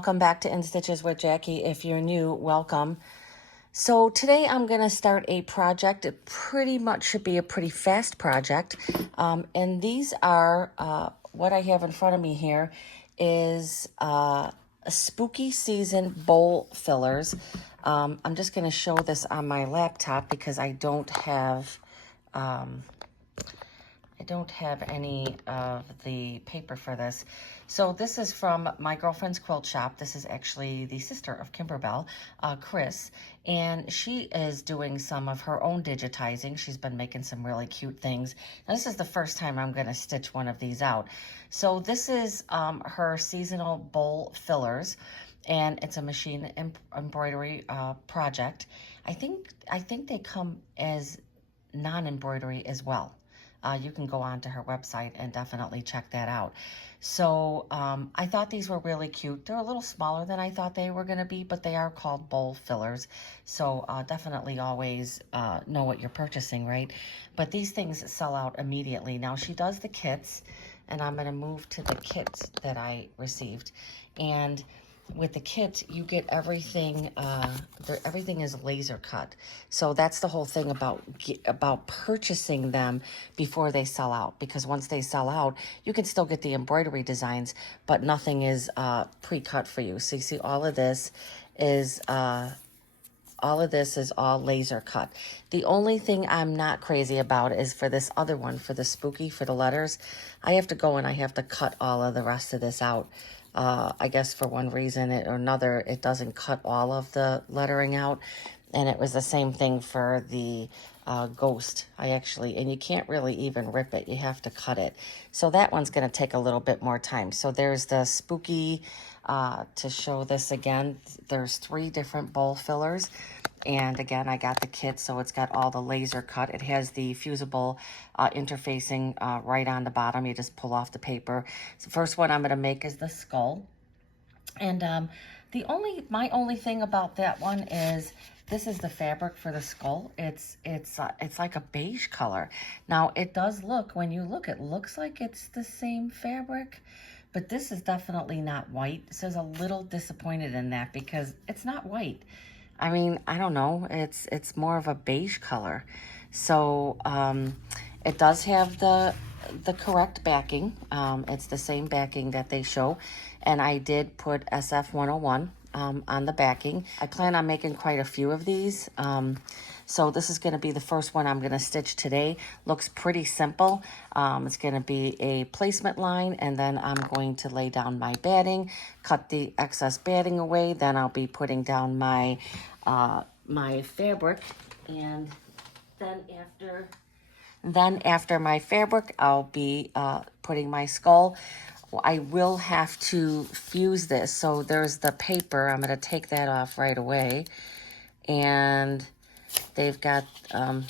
welcome back to In Stitches with Jackie. If you're new, welcome. So today I'm going to start a project. It pretty much should be a pretty fast project. And these are, what I have in front of me here is a spooky season bowl fillers. I'm just going to show this on my laptop because I don't have any of the paper for this. So this is from my girlfriend's quilt shop. This is actually the sister of Kimberbell, Chris, and she is doing some of her own digitizing. She's been making some really cute things. Now, this is the first time I'm going to stitch one of these out. So this is her seasonal bowl fillers, and it's a machine embroidery project. I think they come as non-embroidery as well. You can go on to her website and definitely check that out. So I thought these were really cute. They're a little smaller than I thought they were going to be, but they are called bowl fillers. So definitely always know what you're purchasing, right? But these things sell out immediately. Now she does the kits, and I'm going to move to the kits that I received. And with the kit, you get everything, everything is laser cut. So that's the whole thing about purchasing them before they sell out. Because once they sell out, you can still get the embroidery designs, but nothing is pre-cut for you. So you see all of this is all laser cut. The only thing I'm not crazy about is for this other one, for the spooky, for the letters, I have to go and I have to cut all of the rest of this out. I guess for one reason or another, it doesn't cut all of the lettering out. And it was the same thing for the ghost. And you can't really even rip it. You have to cut it. So that one's going to take a little bit more time. So there's the spooky, to show this again, there's 3 different bowl fillers. And again, I got the kit, so it's got all the laser cut. It has the fusible interfacing right on the bottom. You just pull off the paper. So the first one I'm going to make is the skull. And my only thing about that one is this is the fabric for the skull. It's like a beige color. Now it does look, when you look, it looks like it's the same fabric, but this is definitely not white. So I was a little disappointed in that because it's not white. I mean, I don't know. It's more of a beige color. So it does have the correct backing. It's the same backing that they show. And I did put SF 101 on the backing. I plan on making quite a few of these. So this is going to be the first one I'm going to stitch today. Looks pretty simple. It's going to be a placement line, and then I'm going to lay down my batting, cut the excess batting away. Then I'll be putting down my my fabric, and then after my fabric, I'll be putting my skull. I will have to fuse this. So there's the paper. I'm going to take that off right away. And they've got, yeah,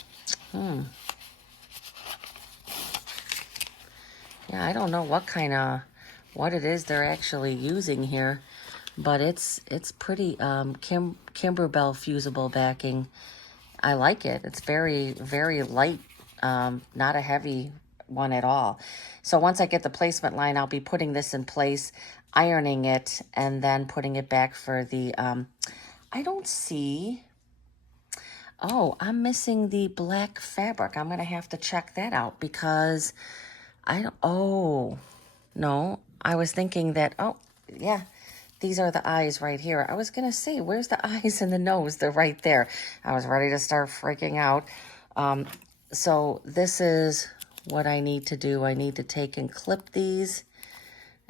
I don't know what it is they're actually using here, but it's pretty, Kimberbell fusible backing. I like it. It's very, very light, not a heavy one at all. So once I get the placement line, I'll be putting this in place, ironing it, and then putting it back for the, I don't see... Oh, I'm missing the black fabric. I'm going to have to check that out because oh, no. I was thinking that, oh, yeah, these are the eyes right here. I was going to say, where's the eyes and the nose? They're right there. I was ready to start freaking out. So this is what I need to do. I need to take and clip these,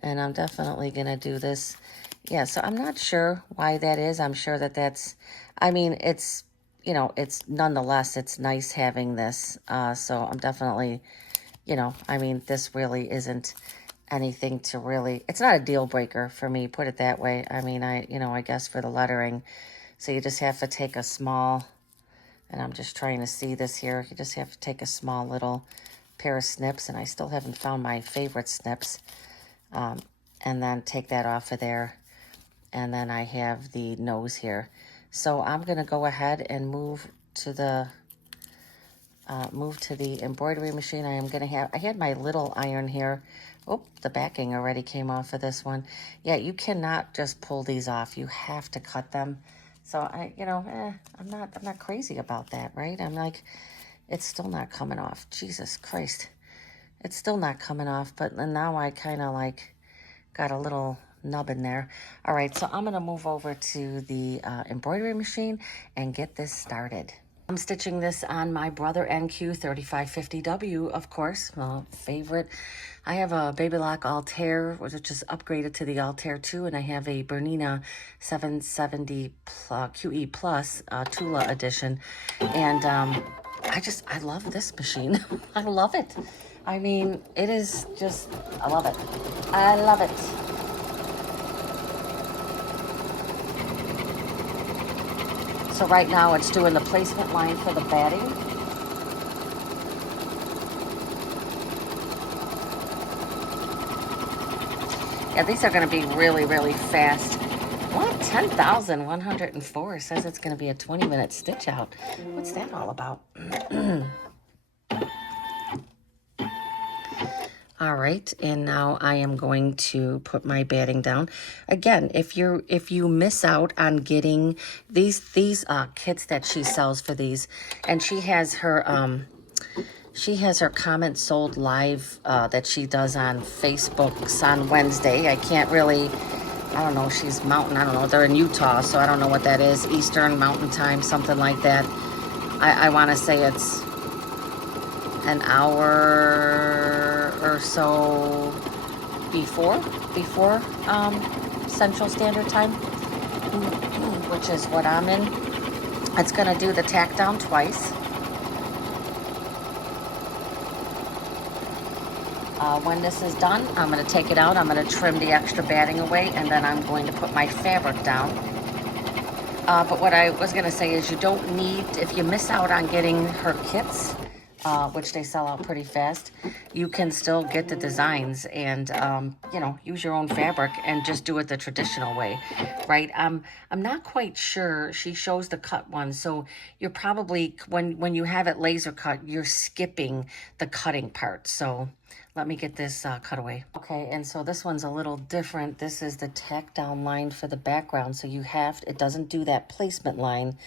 and I'm definitely going to do this. Yeah, so I'm not sure why that is. I'm sure that that's, I mean, it's, you know, it's nonetheless, it's nice having this. So I'm definitely, you know, I mean, this really isn't anything to really, it's not a deal breaker for me, put it that way. I mean, I guess for the lettering. So you just have to take a small, and I'm just trying to see this here. You just have to take a small little pair of snips, and I still haven't found my favorite snips. And then take that off of there. And then I have the nose here. So I'm going to go ahead and move to the embroidery machine. I had my little iron here Oh, the backing already came off of this one. Yeah, you cannot just pull these off. You have to cut them. So I'm not crazy about that, right? I'm like, it's still not coming off. Jesus Christ. It's still not coming off, but now I kind of like got a little nub in there. All right, so I'm going to move over to the embroidery machine and get this started. I'm stitching this on my Brother NQ 3550W, of course, favorite. I have a Baby Lock Altair, which is upgraded to the Altair 2, and I have a Bernina 770 QE Plus Tula edition. And I love this machine. I love it. I mean, it is just, I love it. I love it. So right now it's doing the placement line for the batting. Yeah, these are going to be really, really fast. What? 10,104 says it's going to be a 20-minute stitch out. What's that all about? All right, and now I am going to put my batting down. Again, if you miss out on getting these kits that she sells for these, and she has her comment sold live that she does on Facebooks on Wednesday. I can't really, I don't know, she's mountain, I don't know, they're in Utah, so I don't know what that is, Eastern Mountain Time, something like that. I want to say it's an hour or so before Central Standard Time, which is what I'm in. It's going to do the tack down twice. When this is done, I'm going to take it out. I'm going to trim the extra batting away, and then I'm going to put my fabric down. But what I was going to say is you don't need, if you miss out on getting her kits, which they sell out pretty fast, you can still get the designs and, use your own fabric and just do it the traditional way, right? I'm not quite sure. She shows the cut one. So you're probably, when you have it laser cut, you're skipping the cutting part. So let me get this cut away. Okay, and so this one's a little different. This is the tack down line for the background. So it doesn't do that placement line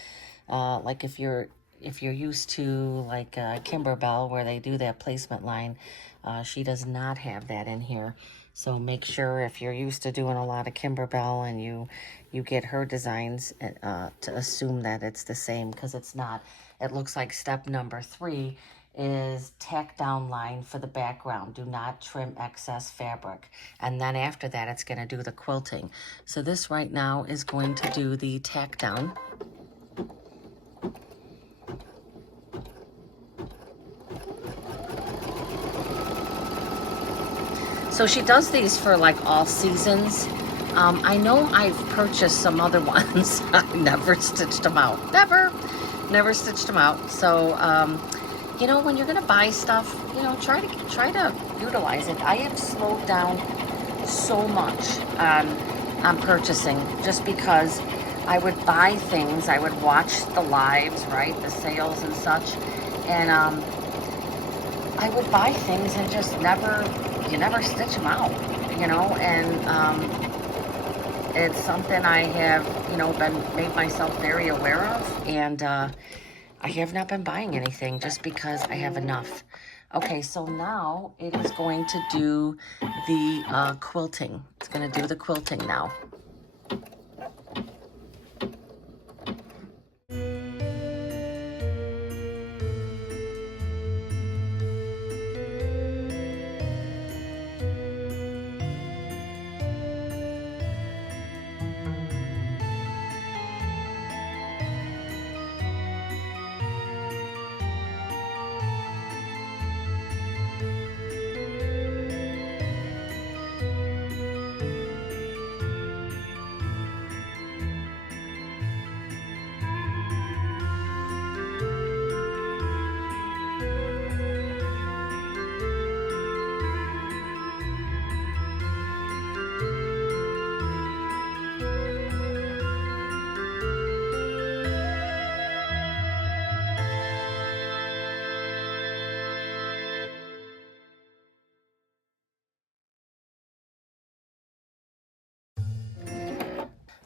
like if you're used to like Kimberbell where they do that placement line. She does not have that in here. So make sure if you're used to doing a lot of Kimberbell and you get her designs to assume that it's the same, because it's not. It looks like step number 3 is tack down line for the background. Do not trim excess fabric. And then after that, it's going to do the quilting. So this right now is going to do the tack down. So she does these for like all seasons. I know I've purchased some other ones. I never stitched them out. Never stitched them out. So, when you're gonna buy stuff, try to utilize it. I have slowed down so much on purchasing, just because I would buy things. I would watch the lives, right, the sales and such, and I would buy things and just never stitch them out, and it's something I have, made myself very aware of, and I have not been buying anything just because I have enough. Okay, so now it is going to do the quilting. It's going to do the quilting now.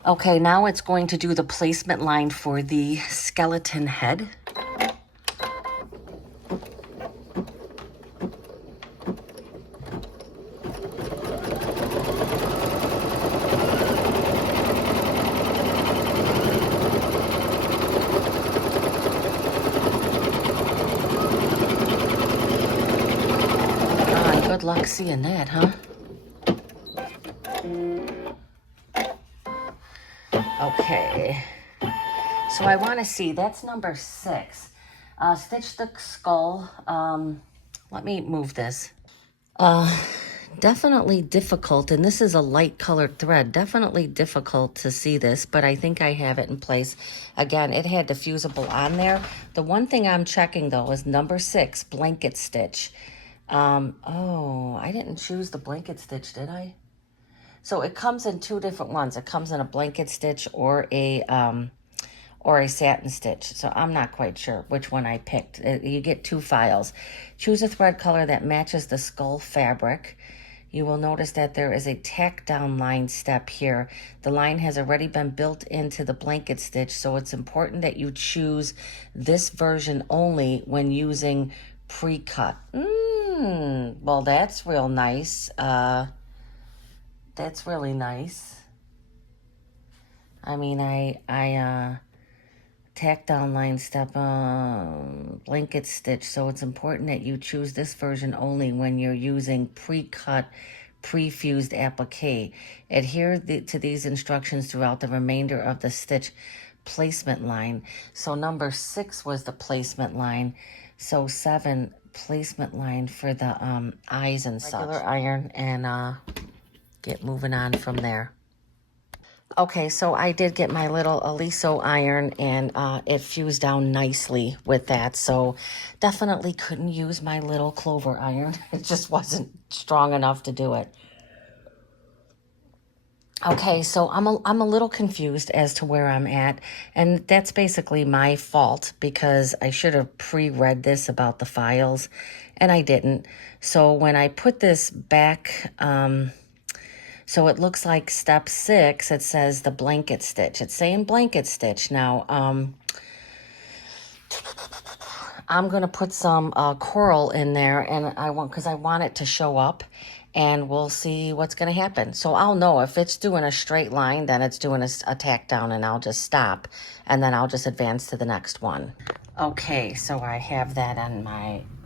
Okay, now it's going to do the placement line for the skeleton head. Good luck seeing that, huh? Okay. So I want to see, that's number 6. Stitch the skull. Let me move this. Definitely difficult, and this is a light colored thread. Definitely difficult to see this, but I think I have it in place. Again, it had diffusible on there. The one thing I'm checking though is number 6, blanket stitch. Oh, I didn't choose the blanket stitch, did I? So it comes in 2 different ones. It comes in a blanket stitch or a satin stitch. So I'm not quite sure which one I picked. You get 2 files. Choose a thread color that matches the skull fabric. You will notice that there is a tack down line step here. The line has already been built into the blanket stitch, so it's important that you choose this version only when using pre-cut. Well, that's real nice. That's really nice. I mean, I tack down line step blanket stitch, so it's important that you choose this version only when you're using pre-cut pre-fused applique. Adhere to these instructions throughout the remainder of the stitch placement line. So number 6 was the placement line, so 7 placement line for the eyes and such. Regular iron, and get moving on from there. Okay, so I did get my little Aliso iron, and it fused down nicely with that. So definitely couldn't use my little clover iron. It just wasn't strong enough to do it. Okay, so I'm a little confused as to where I'm at, and that's basically my fault because I should have pre-read this about the files, and I didn't. So when I put this back, so it looks like step 6, it says the blanket stitch. It's saying blanket stitch. Now, I'm going to put some coral in there, and because I want it to show up, and we'll see what's going to happen. So I'll know if it's doing a straight line, then it's doing a tack down, and I'll just stop, and then I'll just advance to the next one. Okay, so I have that on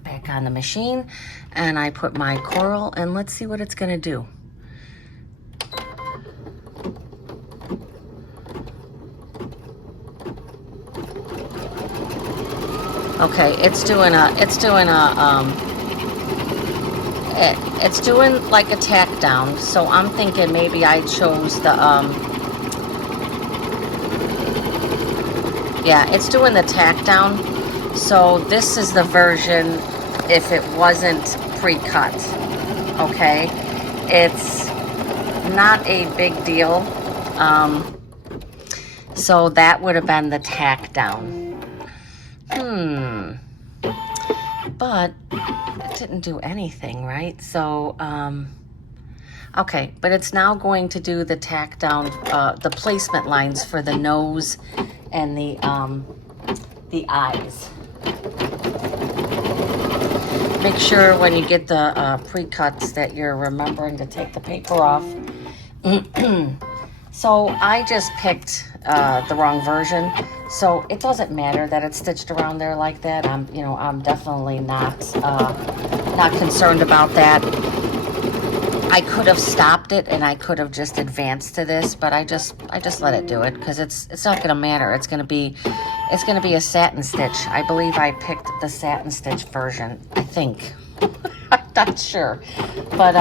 back on the machine, and I put my coral, and let's see what it's going to do. Okay, it's doing like a tack down. So I'm thinking maybe I chose the yeah, it's doing the tack down. So this is the version if it wasn't pre-cut. Okay, it's not a big deal. So that would have been the tack down. But it didn't do anything, right? So, okay, but it's now going to do the tack down, the placement lines for the nose and the eyes. Make sure when you get the pre-cuts that you're remembering to take the paper off. So I just picked the wrong version, so it doesn't matter that it's stitched around there like that. I'm definitely not concerned about that. I could have stopped it and I could have just advanced to this, but I just let it do it because it's not gonna matter. It's gonna be a satin stitch. I believe I picked the satin stitch version. I think. I'm not sure, but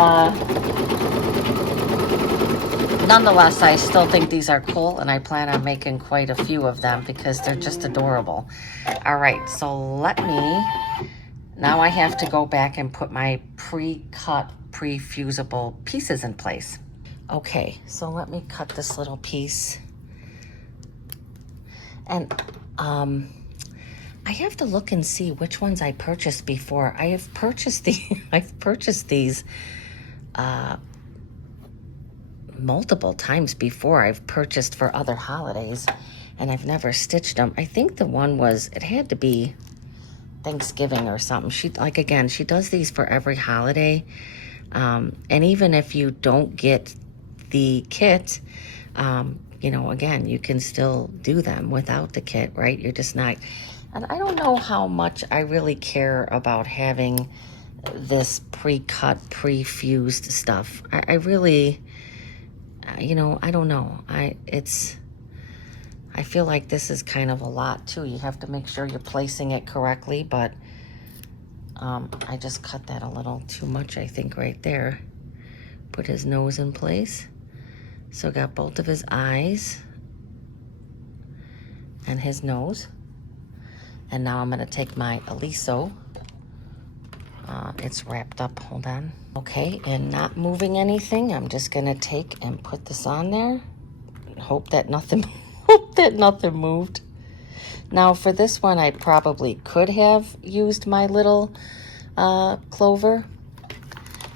nonetheless, I still think these are cool, and I plan on making quite a few of them because they're just adorable. All right, so now I have to go back and put my pre-cut, pre-fusible pieces in place. Okay, so let me cut this little piece. And I have to look and see which ones I purchased before. I've purchased these multiple times before. I've purchased for other holidays, and I've never stitched them. I think the one was, it had to be Thanksgiving or something. She, like, again, she does these for every holiday. And even if you don't get the kit, you know, again, you can still do them without the kit, right? You're just not, and I don't know how much I really care about having this pre-cut, pre-fused stuff. I really, you know, I don't know. I feel like this is kind of a lot too. You have to make sure you're placing it correctly, but I just cut that a little too much, I think, right there. Put his nose in place. So got both of his eyes and his nose. And now I'm gonna take my aliso. It's wrapped up, hold on. Okay, and not moving anything, I'm just gonna take and put this on there. Hope that nothing, hope that nothing moved. Now for this one, I probably could have used my little clover,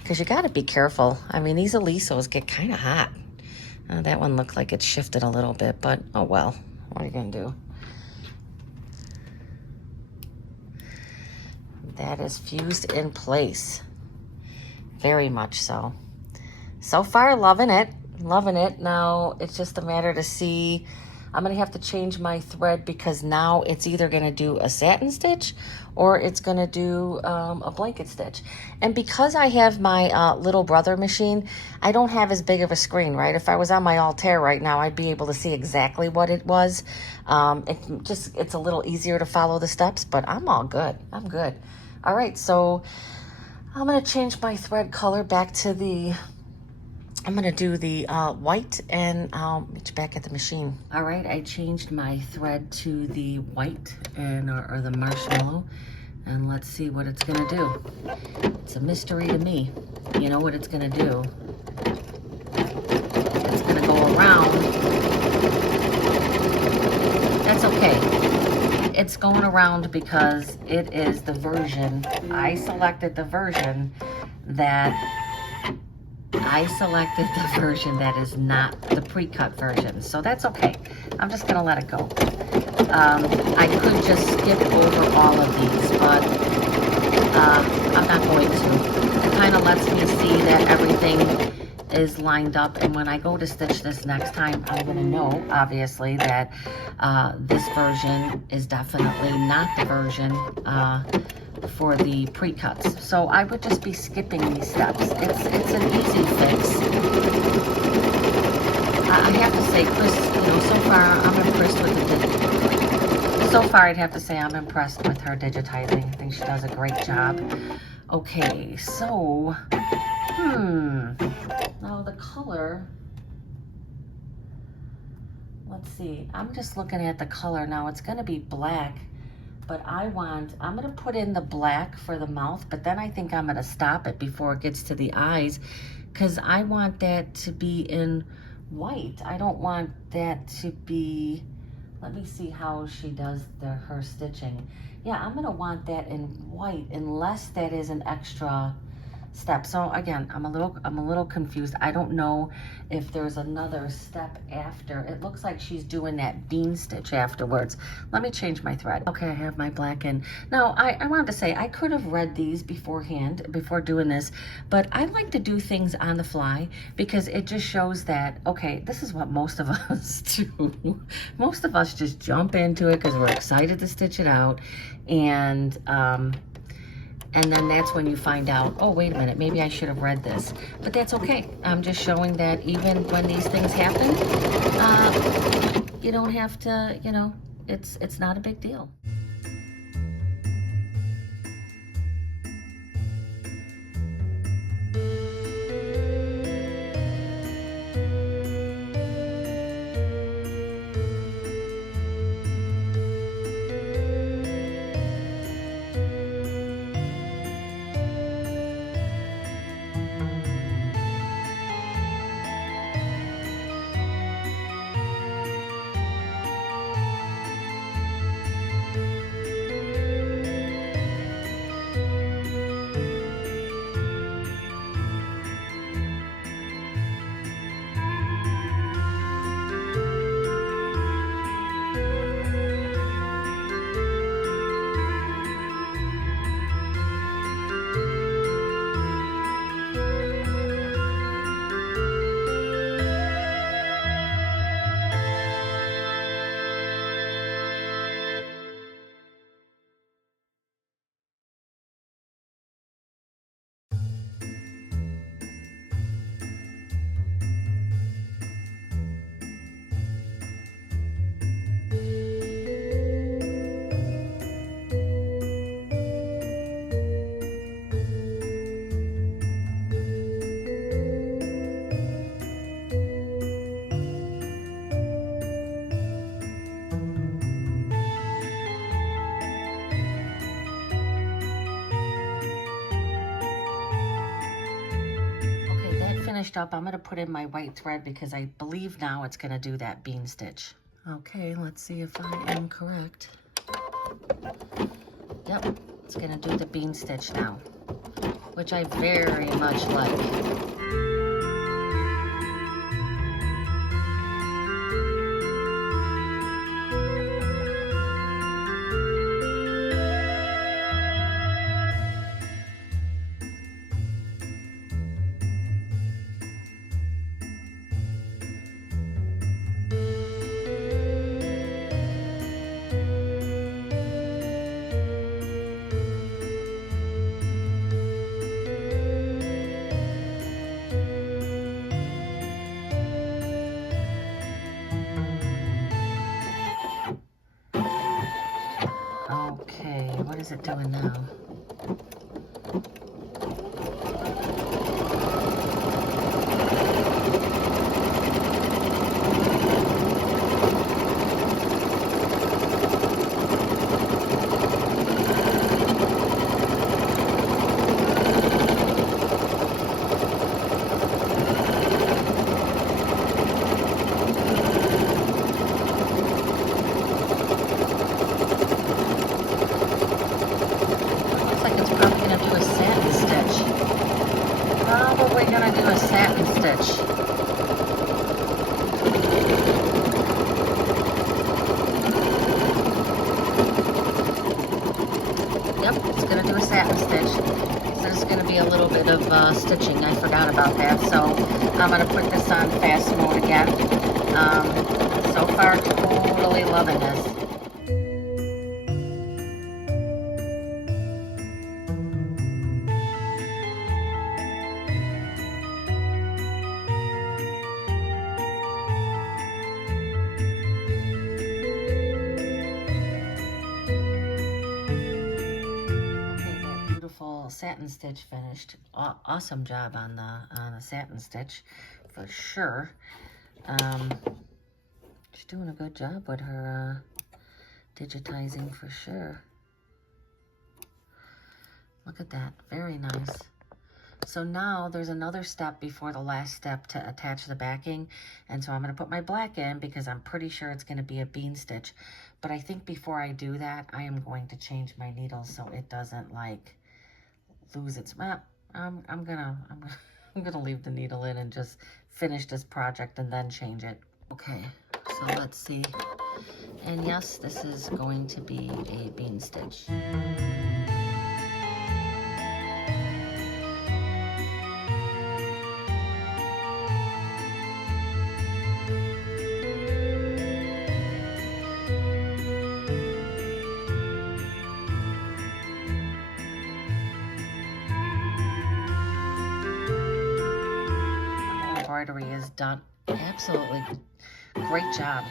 because you gotta be careful. I mean, these alisos get kind of hot. That one looked like it shifted a little bit, but oh well, what are you gonna do? That is fused in place. Very much so. So far, loving it. Loving it. Now, it's just a matter to see. I'm going to have to change my thread because now it's either going to do a satin stitch or it's going to do a blanket stitch. And because I have my little brother machine, I don't have as big of a screen, right? If I was on my Altair right now, I'd be able to see exactly what it was. It's a little easier to follow the steps, but I'm all good. I'm good. All right, so I'm going to change my thread color back to the, I'm going to do the white, and I'll meet you back at the machine. All right, I changed my thread to the white and or the marshmallow, and let's see what it's going to do. It's a mystery to me. You know what it's going to do? It's going to go around. That's okay. It's going around because it is the version, I selected the version that is not the pre-cut version. So that's okay. I'm just going to let it go. I could just skip over all of these, but I'm not going to. It kind of lets me see that everything is lined up, and when I go to stitch this next time, I'm going to know, obviously, that this version is definitely not the version for the pre-cuts. So I would just be skipping these steps. It's an easy fix. I have to say, Chris, you know, so far I'm impressed with so far I'd have to say I'm impressed with her digitizing. I think she does a great job. Okay, so now the color, let's see, I'm just looking at the color now. It's going to be black, but I'm going to put in the black for the mouth, but then I think I'm going to stop it before it gets to the eyes, because I want that to be in white. I don't want that to be, let me see how she does her stitching. Yeah, I'm going to want that in white, unless that is an extra step. So again, I'm a little confused. I don't know if there's another step after. It looks like she's doing that bean stitch afterwards. Let me change my thread. Okay, I have my black in. Now, I wanted to say, I could have read these beforehand, before doing this, but I like to do things on the fly because it just shows that, okay, this is what most of us do. Most of us just jump into it because we're excited to stitch it out, and then that's when you find out, oh, wait a minute, maybe I should have read this. But that's okay. I'm just showing that even when these things happen, you don't have to, you know, it's not a big deal. finished up. I'm going to put in my white thread because I believe now it's going to do that bean stitch. Okay, let's see if I am correct. Yep, it's going to do the bean stitch now, which I very much like. Okay, what is it doing now? Probably gonna do a satin stitch. Yep, it's gonna do a satin stitch. So there's gonna be a little bit of stitching. I forgot about that. So I'm gonna put this on fast mode again. So far, totally loving this. Satin stitch finished. Awesome job on the satin stitch for sure. She's doing a good job with her digitizing for sure. Look at that, very nice. So now there's another step before the last step to attach the backing, and so I'm going to put my black in because I'm pretty sure it's going to be a bean stitch. But I think before I do that, I am going to change my needle so it doesn't like lose its map. I'm gonna leave the needle in and just finish this project and then change it. Okay, so let's see. And yes, this is going to be a bean stitch. Embroidery is done. Absolutely great job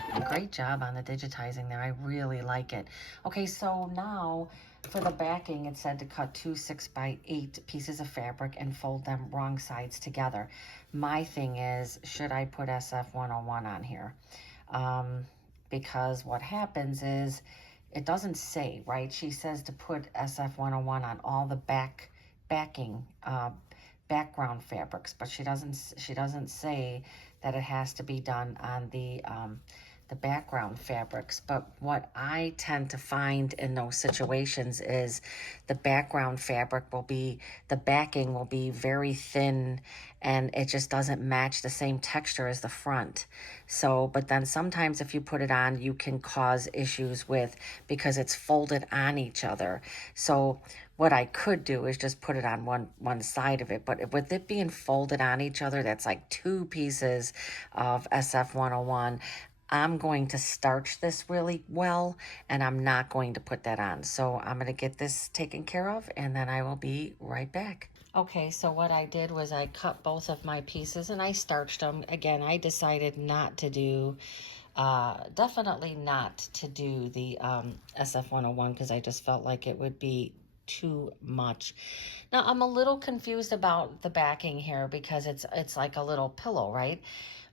on the digitizing there. I really like it. Okay, so now for the backing, it said to cut 2 6x8 pieces of fabric and fold them wrong sides together. My thing is, should I put SF 101 on here? Because what happens is it doesn't say, right? She says to put SF 101 on all the backing background fabrics, but she doesn't say that it has to be done on the background fabrics. But what I tend to find in those situations is the background fabric the backing will be very thin, and it just doesn't match the same texture as the front. So, but then sometimes if you put it on, you can cause issues because it's folded on each other. So what I could do is just put it on one side of it, but with it being folded on each other, that's like 2 pieces of SF 101. I'm going to starch this really well, and I'm not going to put that on. So I'm going to get this taken care of, and then I will be right back. Okay, so what I did was I cut both of my pieces, and I starched them. Again, I decided not to do, definitely not to do the SF 101 because I just felt like it would be too much. Now, I'm a little confused about the backing here because it's like a little pillow, right?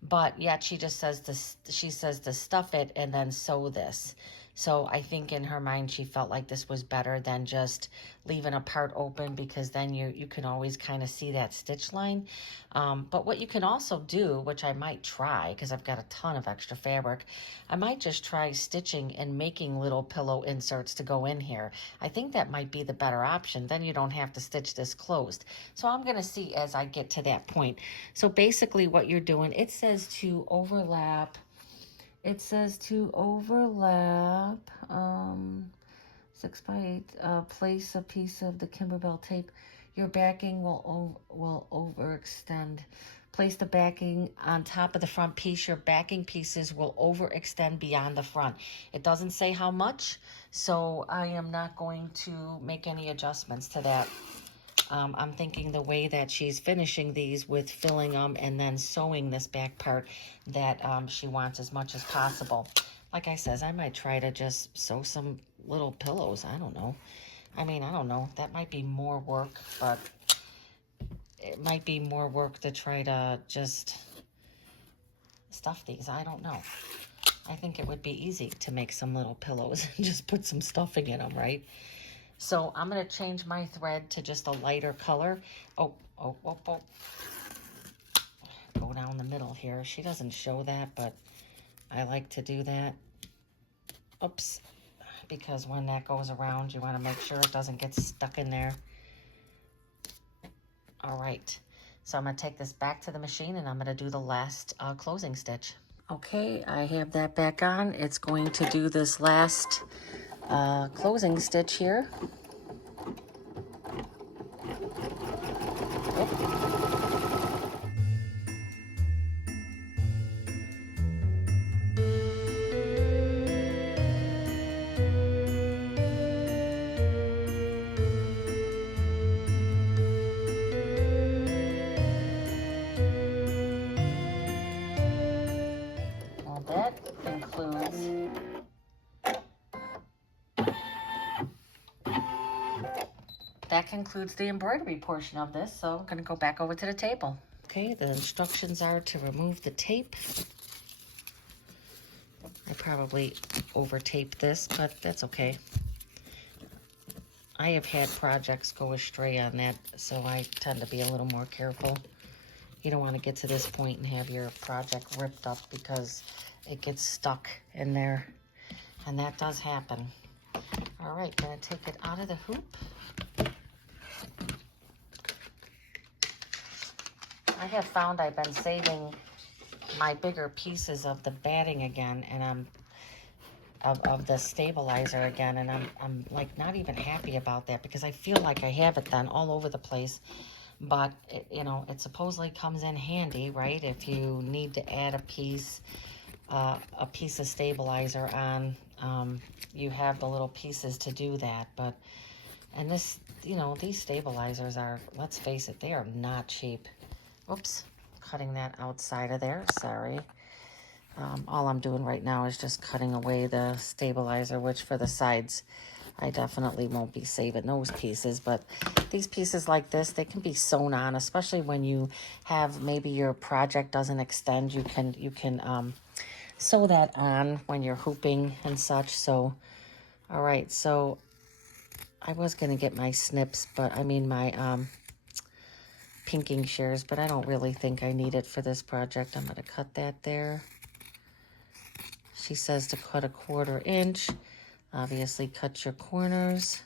But yet she just says she says to stuff it and then sew this. So I think in her mind, she felt like this was better than just leaving a part open, because then you can always kind of see that stitch line. But what you can also do, which I might try because I've got a ton of extra fabric, I might just try stitching and making little pillow inserts to go in here. I think that might be the better option. Then you don't have to stitch this closed. So I'm going to see as I get to that point. So basically what you're doing, it says to overlap. It says to overlap 6 by 8. Place a piece of the Kimberbell tape. Your backing will overextend. Place the backing on top of the front piece. Your backing pieces will overextend beyond the front. It doesn't say how much, so I am not going to make any adjustments to that. I'm thinking the way that she's finishing these with filling them and then sewing this back part, that she wants as much as possible. Like I says, I might try to just sew some little pillows. I don't know. I mean, I don't know. That might be more work, but it might be more work to try to just stuff these. I don't know. I think it would be easy to make some little pillows and just put some stuffing in them, right? So I'm going to change my thread to just a lighter color. Oh. Go down the middle here. She doesn't show that, but I like to do that. Oops. Because when that goes around, you want to make sure it doesn't get stuck in there. All right. So I'm going to take this back to the machine and I'm going to do the last closing stitch. Okay, I have that back on. It's going to do this last closing stitch here. Well, that concludes the embroidery portion of this, so I'm going to go back over to the table. Okay, the instructions are to remove the tape. I probably over-taped this, but that's okay. I have had projects go astray on that, so I tend to be a little more careful. You don't want to get to this point and have your project ripped up because it gets stuck in there, and that does happen. All right, gonna take it out of the hoop. I have found I've been saving my bigger pieces of the batting again, and of the stabilizer again, and I'm like not even happy about that, because I feel like I have it then all over the place. But it, you know, it supposedly comes in handy, right? If you need to add a piece of stabilizer on, you have the little pieces to do that. But, and this, you know, these stabilizers are, let's face it, they are not cheap. Oops, cutting that outside of there, sorry. All I'm doing right now is just cutting away the stabilizer, which for the sides, I definitely won't be saving those pieces. But these pieces like this, they can be sewn on, especially when you have, maybe your project doesn't extend. You can sew that on when you're hooping and such. So, all right, so I was going to get my snips, but I mean my pinking shears, but I don't really think I need it for this project. I'm going to cut that there. She says to cut 1/4 inch. Obviously, cut your corners.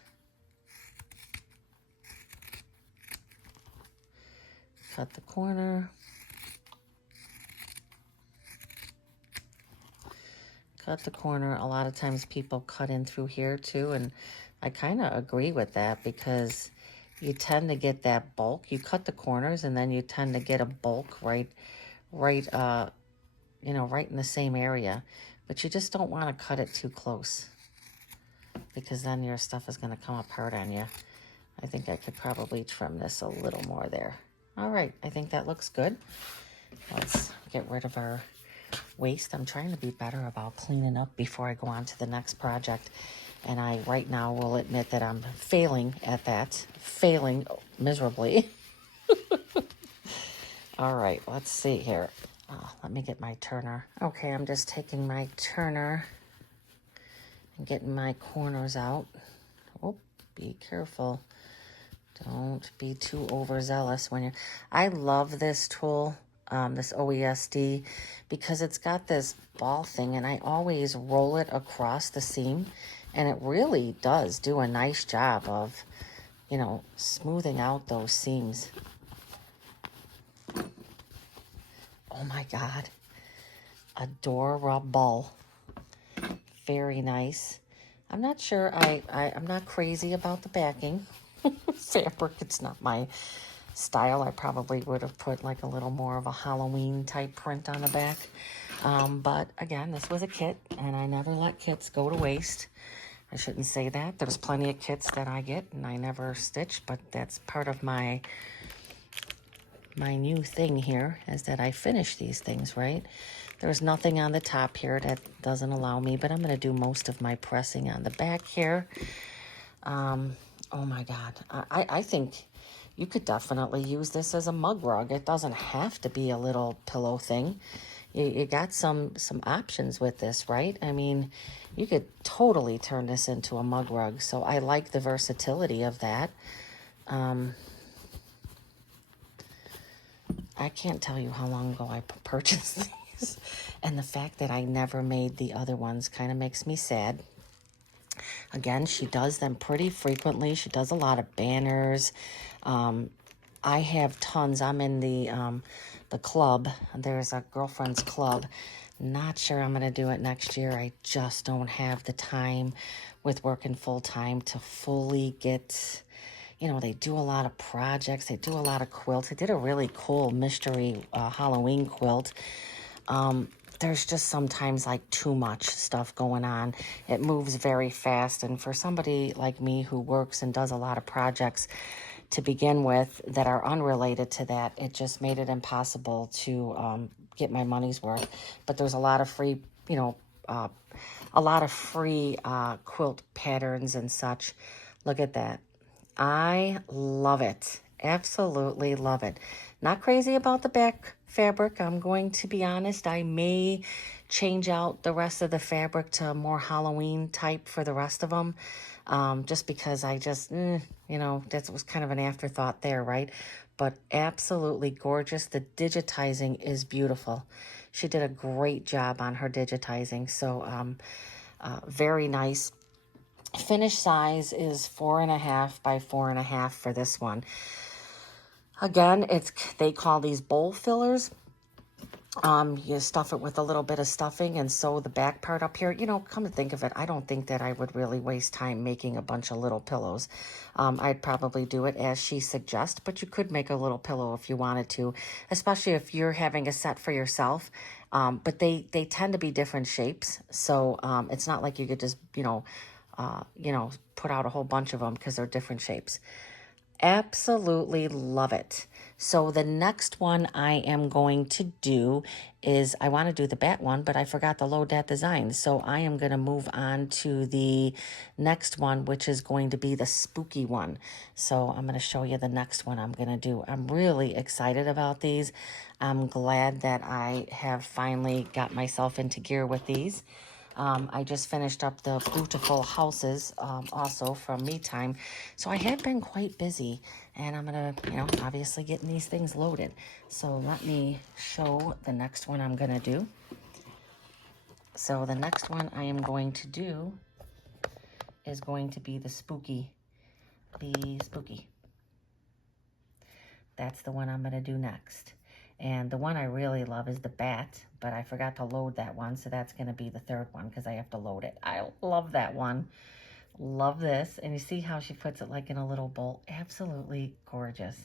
Cut the corner. Cut the corner. A lot of times people cut in through here too, and I kind of agree with that, because you tend to get that bulk. You cut the corners and then you tend to get a bulk right you know, right in the same area. But you just don't want to cut it too close, because then your stuff is going to come apart on you. I think I could probably trim this a little more there. All right, I think that looks good. Let's get rid of our waste. I'm trying to be better about cleaning up before I go on to the next project. And I right now will admit that I'm failing at that, failing miserably. All right, let's see here. Let me get my turner. Okay, I'm just taking my turner And getting my corners out. Oh, be careful. Don't be too overzealous when you're... I love this tool, this OESD, because it's got this ball thing, and I always roll it across the seam, and it really does do a nice job of, you know, smoothing out those seams. Oh my God. Adorable. Very nice. I'm not sure, I'm not crazy about the backing. Fabric, it's not my style. I probably would have put like a little more of a Halloween type print on the back. But again, this was a kit, and I never let kits go to waste. I shouldn't say that. There's plenty of kits that I get and I never stitch, but that's part of my new thing here, is that I finish these things, right? There's nothing on the top here that doesn't allow me, but I'm going to do most of my pressing on the back here. Oh my God. I think you could definitely use this as a mug rug. It doesn't have to be a little pillow thing. You got some options with this, right? I mean, you could totally turn this into a mug rug. So I like the versatility of that. I can't tell you how long ago I purchased these. And the fact that I never made the other ones kind of makes me sad. Again, she does them pretty frequently. She does a lot of banners. I have tons. I'm in the club. There's a girlfriend's club. Not sure I'm going to do it next year. I just don't have the time with working full time to fully get, you know, they do a lot of projects. They do a lot of quilts. They did a really cool mystery Halloween quilt. There's just sometimes like too much stuff going on. It moves very fast. And for somebody like me who works and does a lot of projects to begin with that are unrelated to that, it just made it impossible to get my money's worth. But there's a lot of free, you know, quilt patterns and such. Look at that. I love it. Absolutely love it. Not crazy about the back fabric. I'm going to be honest. I may change out the rest of the fabric to a more Halloween type for the rest of them. Just because I just, you know, that was kind of an afterthought there, right? But absolutely gorgeous. The digitizing is beautiful. She did a great job on her digitizing. So very nice. Finish size is 4.5 by 4.5 for this one. Again, they call these bowl fillers. You stuff it with a little bit of stuffing and sew the back part up here. You know, come to think of it, I don't think that I would really waste time making a bunch of little pillows. I'd probably do it as she suggests, but you could make a little pillow if you wanted to, especially if you're having a set for yourself. But they tend to be different shapes, so it's not like you could just, you know, put out a whole bunch of them because they're different shapes. Absolutely love it. So the next one I am going to do is, I want to do the bat one, but I forgot to load that design. So I am going to move on to the next one, which is going to be the spooky one. So I'm going to show you the next one I'm going to do. I'm really excited about these. I'm glad that I have finally got myself into gear with these. I just finished up the beautiful houses also from Me Time. So I have been quite busy, and I'm going to, you know, obviously getting these things loaded. So let me show the next one I'm going to do. So the next one I am going to do is going to be the spooky. That's the one I'm going to do next. And the one I really love is the bat, but I forgot to load that one, so that's going to be the third one because I have to load it. I love that one. Love this. And you see how she puts it like in a little bowl. Absolutely gorgeous.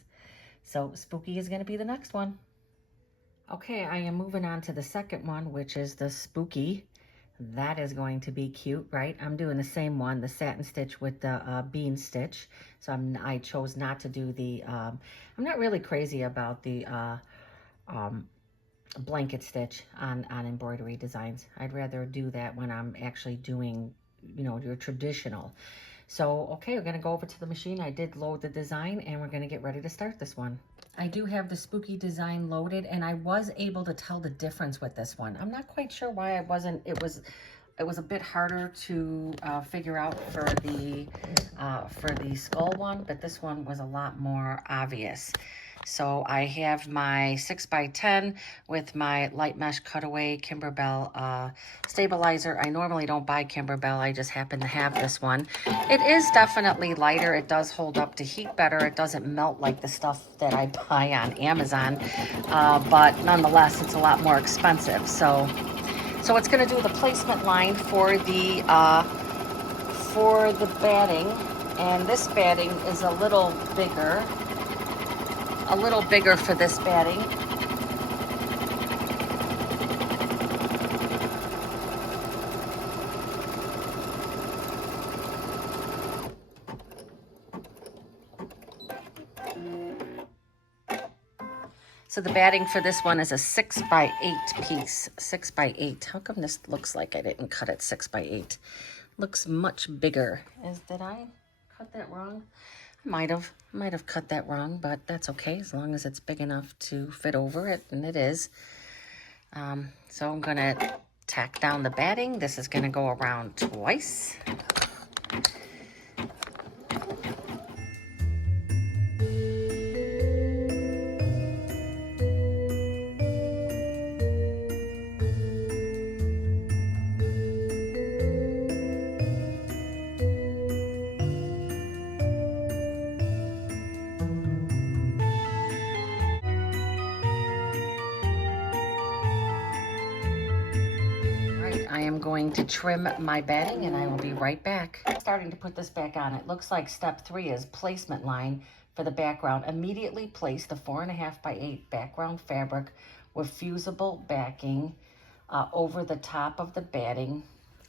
So spooky is going to be the next one. Okay, I am moving on to the second one, which is the spooky. That is going to be cute, right? I'm doing the same one, the satin stitch with the bean stitch. So I chose not to do the, I'm not really crazy about the blanket stitch on embroidery designs. I'd rather do that when I'm actually doing, you know, your traditional. So, okay, we're going to go over to the machine. I did load the design, and we're going to get ready to start this one. I do have the spooky design loaded, and I was able to tell the difference with this one. I'm not quite sure why I wasn't. it was a bit harder to figure out for the skull one, but this one was a lot more obvious. So I have my 6x10 with my light mesh cutaway Kimberbell stabilizer. I normally don't buy Kimberbell. I just happen to have this one. It is definitely lighter. It does hold up to heat better. It doesn't melt like the stuff that I buy on Amazon. But nonetheless, it's a lot more expensive. So it's going to do the placement line for the batting. And this batting is a little bigger for this batting. So the batting for this one is a 6x8 piece, 6x8. How come this looks like I didn't cut it 6x8? Looks much bigger. Did I cut that wrong? Might have cut that wrong, but that's okay as long as it's big enough to fit over it, and it is. So I'm gonna tack down the batting. This is gonna go around twice. I am going to trim my batting and I will be right back. Starting to put this back on. It looks like step 3 is placement line for the background. Immediately place the 4.5x8 background fabric with fusible backing over the top of the batting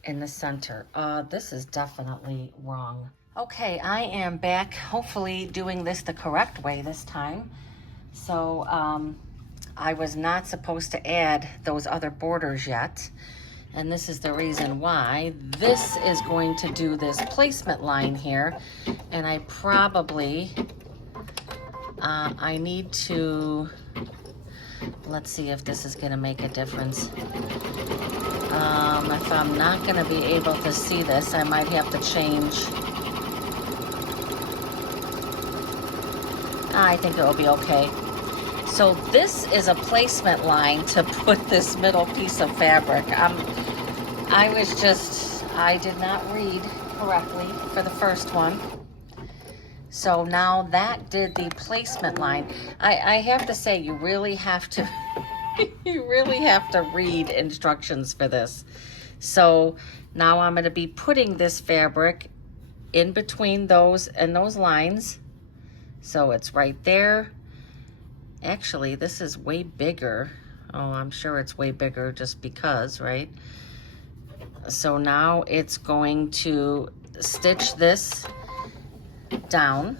in the center. This is definitely wrong. Okay, I am back, hopefully doing this the correct way this time. So I was not supposed to add those other borders yet. And this is the reason why. This is going to do this placement line here. And I probably, I need to, let's see if this is gonna make a difference. If I'm not gonna be able to see this, I might have to change. I think it will be okay. So this is a placement line to put this middle piece of fabric. I did not read correctly for the first one. So now that did the placement line. I have to say, you really have to, you really have to read instructions for this. So now I'm going to be putting this fabric in between those and those lines. So it's right there. Actually, this is way bigger. Oh, I'm sure it's way bigger just because, right? So now it's going to stitch this down.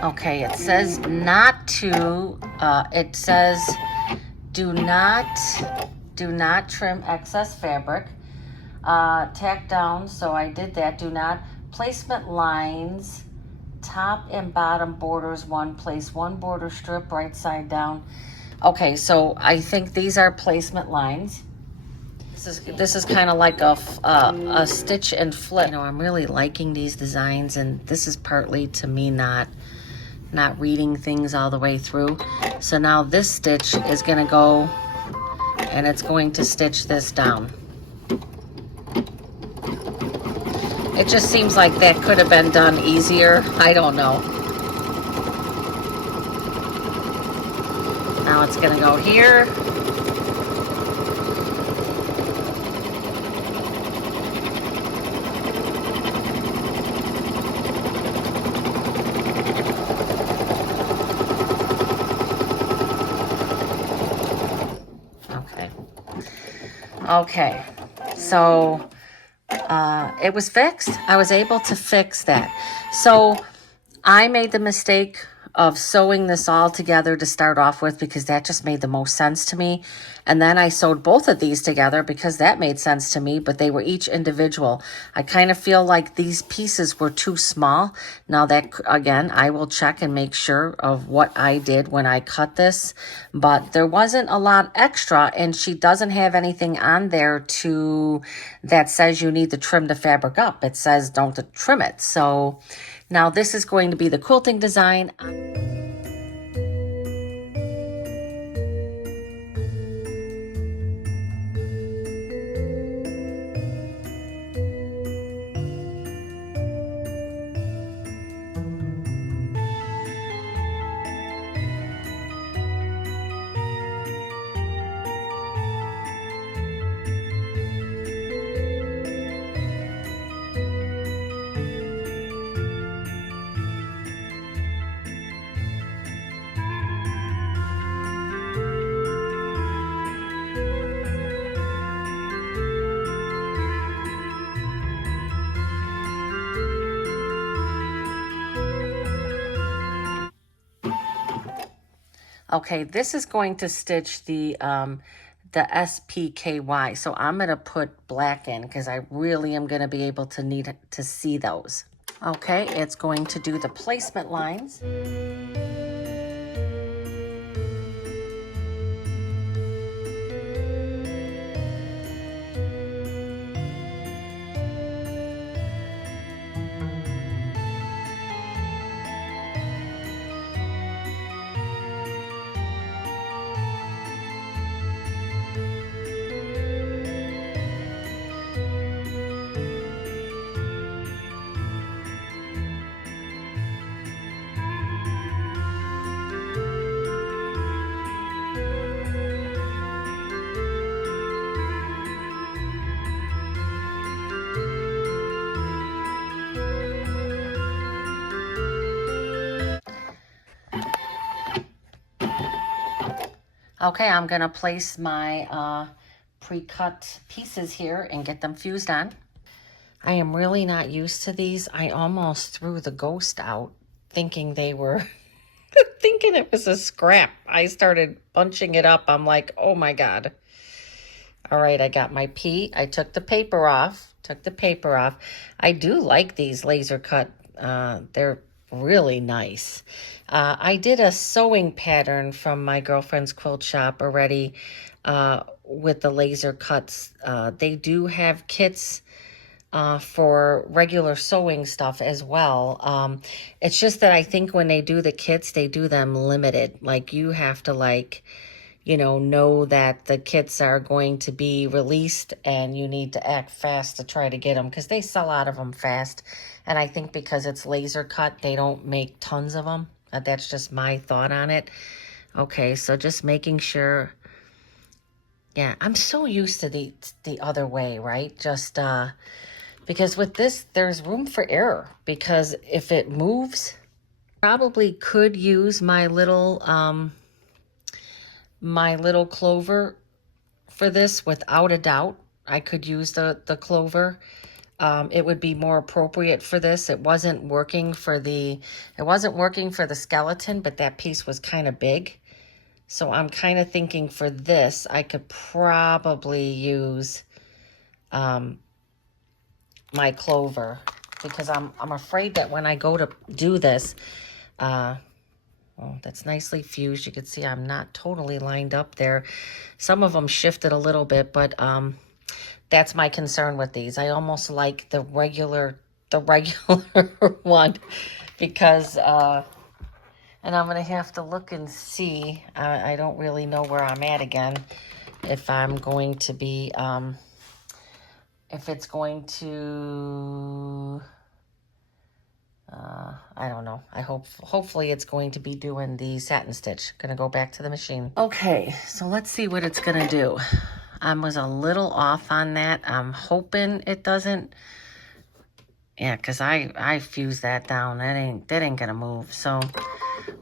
Okay, it says not to, it says do not trim excess fabric. Tack down, so I did that. Do not, placement lines, top and bottom borders one, place one border strip right side down. Okay, so I think these are placement lines. This is kind of like a stitch and flip. You know, I'm really liking these designs, and this is partly to me not reading things all the way through. So now this stitch is going to go and it's going to stitch this down. It just seems like that could have been done easier. I don't know. Now it's going to go here. Okay, so it was fixed. I was able to fix that. So I made the mistake of sewing this all together to start off with because that just made the most sense to me. And then I sewed both of these together because that made sense to me, but they were each individual. I kind of feel like these pieces were too small. Now that, again, I will check and make sure of what I did when I cut this, but there wasn't a lot extra, and she doesn't have anything on there that says you need to trim the fabric up. It says don't trim it. So now this is going to be the quilting design. Okay, this is going to stitch the SPKY. So I'm going to put black in because I really am going to be able to need to see those. Okay, it's going to do the placement lines. Okay, I'm going to place my pre-cut pieces here and get them fused on. I am really not used to these. I almost threw the ghost out thinking they were, thinking it was a scrap. I started bunching it up. I'm like, oh my God. All right, I got my P. I took the paper off. I do like these laser cut. They're really nice. I did a sewing pattern from my girlfriend's quilt shop already with the laser cuts. They do have kits for regular sewing stuff as well. It's just that I think when they do the kits, they do them limited. Like you have to know that the kits are going to be released and you need to act fast to try to get them because they sell out of them fast. And I think because it's laser cut, they don't make tons of them. That's just my thought on it. Okay, so just making sure. Yeah, I'm so used to the other way, right? Just because with this, there's room for error because if it moves, probably could use my little clover for this without a doubt. I could use the clover. It would be more appropriate for this. It wasn't working for the skeleton, but that piece was kind of big. So I'm kind of thinking for this, I could probably use my clover because I'm afraid that when I go to do this, oh, that's nicely fused. You can see I'm not totally lined up there. Some of them shifted a little bit, but that's my concern with these. I almost like the regular one because, and I'm going to have to look and see. I don't really know where I'm at again. If I'm going to be, if it's going to, I don't know. Hopefully it's going to be doing the satin stitch. Gonna go back to the machine. Okay, so let's see what it's gonna do. I was a little off on that. I'm hoping it doesn't. Yeah, because I fused that down. That ain't gonna move. So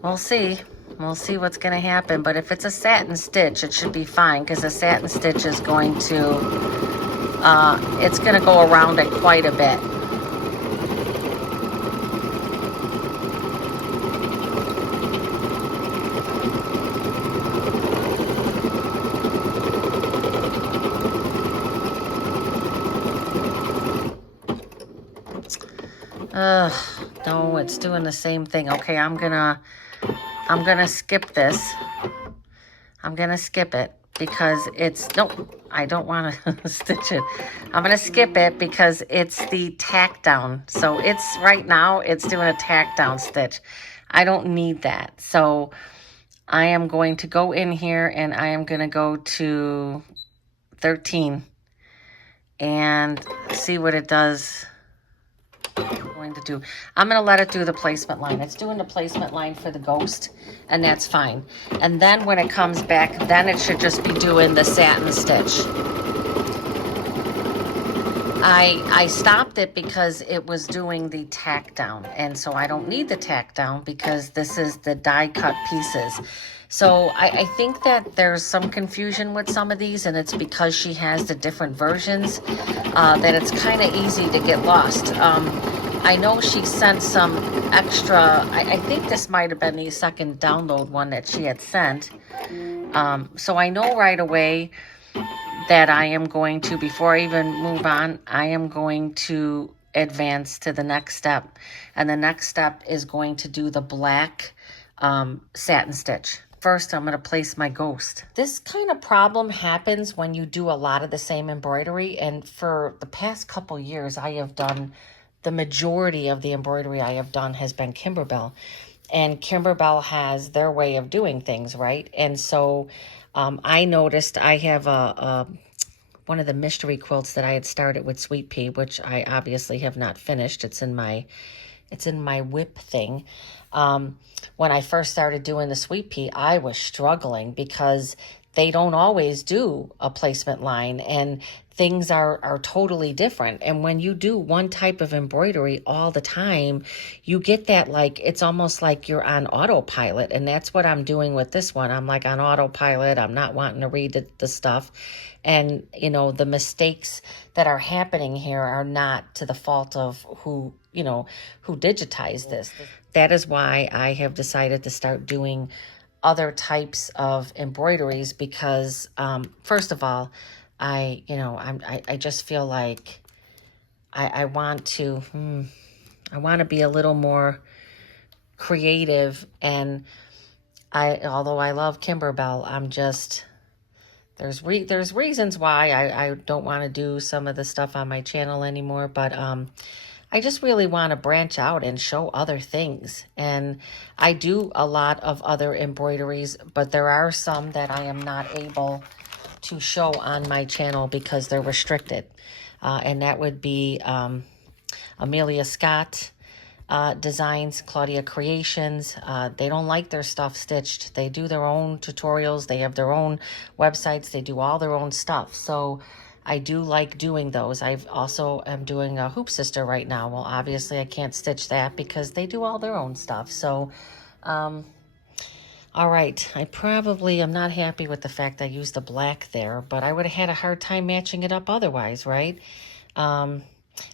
we'll see. We'll see what's gonna happen. But if it's a satin stitch, it should be fine because a satin stitch is going to, it's gonna go around it quite a bit. Ugh, no, it's doing the same thing. Okay, I'm gonna skip this. I'm gonna skip it because it's, nope, I don't want to stitch it. I'm gonna skip it because it's the tack down. So it's, right now, it's doing a tack down stitch. I don't need that. So I am going to go in here and I am gonna go to 13 and see what it does. Going to do, I'm going to let it do the placement line. It's doing the placement line for the ghost, and that's fine. And then when it comes back, then it should just be doing the satin stitch. I stopped it because it was doing the tack down, and so I don't need the tack down because this is the die cut pieces. So I think that there's some confusion with some of these, and it's because she has the different versions that it's kind of easy to get lost. I know she sent some extra, I think this might have been the second download one that she had sent. So I know right away that I am going to, before I even move on, I am going to advance to the next step. And the next step is going to do the black satin stitch. First, I'm going to place my ghost. This kind of problem happens when you do a lot of the same embroidery. And for the past couple years, I have done, the majority of the embroidery I have done has been Kimberbell. And Kimberbell has their way of doing things, right? And so I noticed I have one of the mystery quilts that I had started with Sweet Pea, which I obviously have not finished. It's in my whip thing. When I first started doing the Sweet Pea, I was struggling because they don't always do a placement line, and things are totally different. And when you do one type of embroidery all the time, you get that, like, it's almost like you're on autopilot. And that's what I'm doing with this one. I'm like on autopilot. I'm not wanting to read the stuff. And, you know, the mistakes that are happening here are not to the fault of who digitized this. That is why I have decided to start doing other types of embroideries because, first of all, I just feel like I want to be a little more creative. And although I love Kimberbell, I'm just, there's reasons why I don't want to do some of the stuff on my channel anymore, but I just really want to branch out and show other things. And I do a lot of other embroideries, but there are some that I am not able to show on my channel because they're restricted. And that would be Amelia Scott Designs, Claudia Creations. They don't like their stuff stitched. They do their own tutorials. They have their own websites. They do all their own stuff. So I do like doing those. I've also am doing a Hoop Sister right now. Well, obviously I can't stitch that because they do all their own stuff. So, all right. I probably am not happy with the fact I used the black there, but I would have had a hard time matching it up otherwise, right?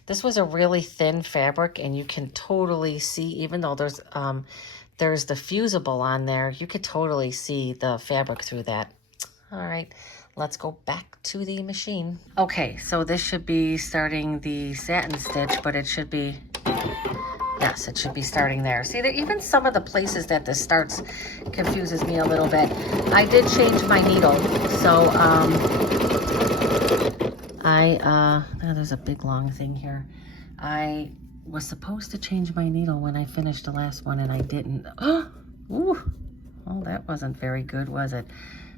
This was a really thin fabric, and you can totally see, even though there's the fusible on there, you could totally see the fabric through that. All right. Let's go back to the machine. Okay, so this should be starting the satin stitch, but it should be, yes, it should be starting there. See, even some of the places that this starts confuses me a little bit. I did change my needle, so there's a big long thing here. I was supposed to change my needle when I finished the last one, and I didn't. Oh, ooh, well, that wasn't very good, was it?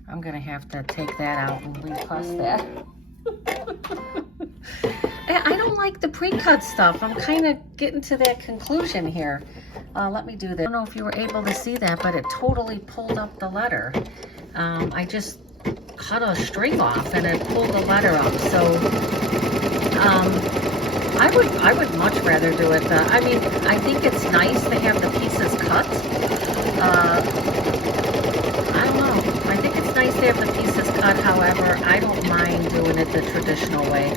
I'm going to have to take that out and repress that. I don't like the pre-cut stuff. I'm kind of getting to that conclusion here. Let me do that. I don't know if you were able to see that, but it totally pulled up the letter. I just cut a string off and it pulled the letter up. So I would much rather do it. I mean, I think it's nice to have the pieces cut. I don't know. I think it's nice to have the pieces cut. However, I don't mind doing it the traditional way.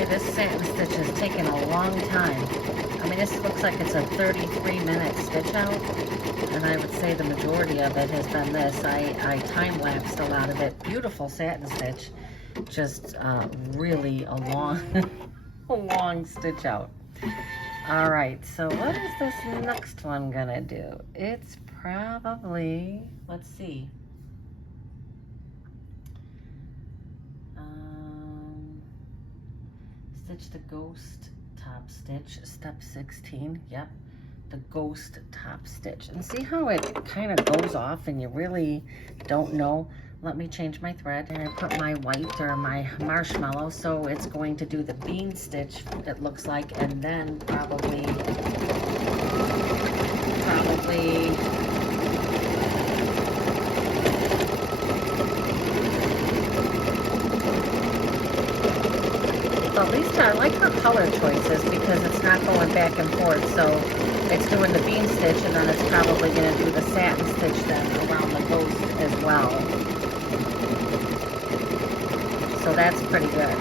why this satin stitch has taken a long time. I mean, this looks like it's a 33-minute stitch out, and I would say the majority of it has been this. I time-lapsed a lot of it. Beautiful satin stitch, just really a long, a long stitch out. All right, so what is this next one gonna do? It's probably, let's see. Stitch the ghost top stitch, step 16, yep. The ghost top stitch. And see how it kind of goes off and you really don't know? Let me change my thread, and I put my white or my marshmallow, so it's going to do the bean stitch, it looks like, and then probably at least I like her color choices because it's not going back and forth. So it's doing the bean stitch, and then it's probably going to do the satin stitch then around the ghost as well. So that's pretty good.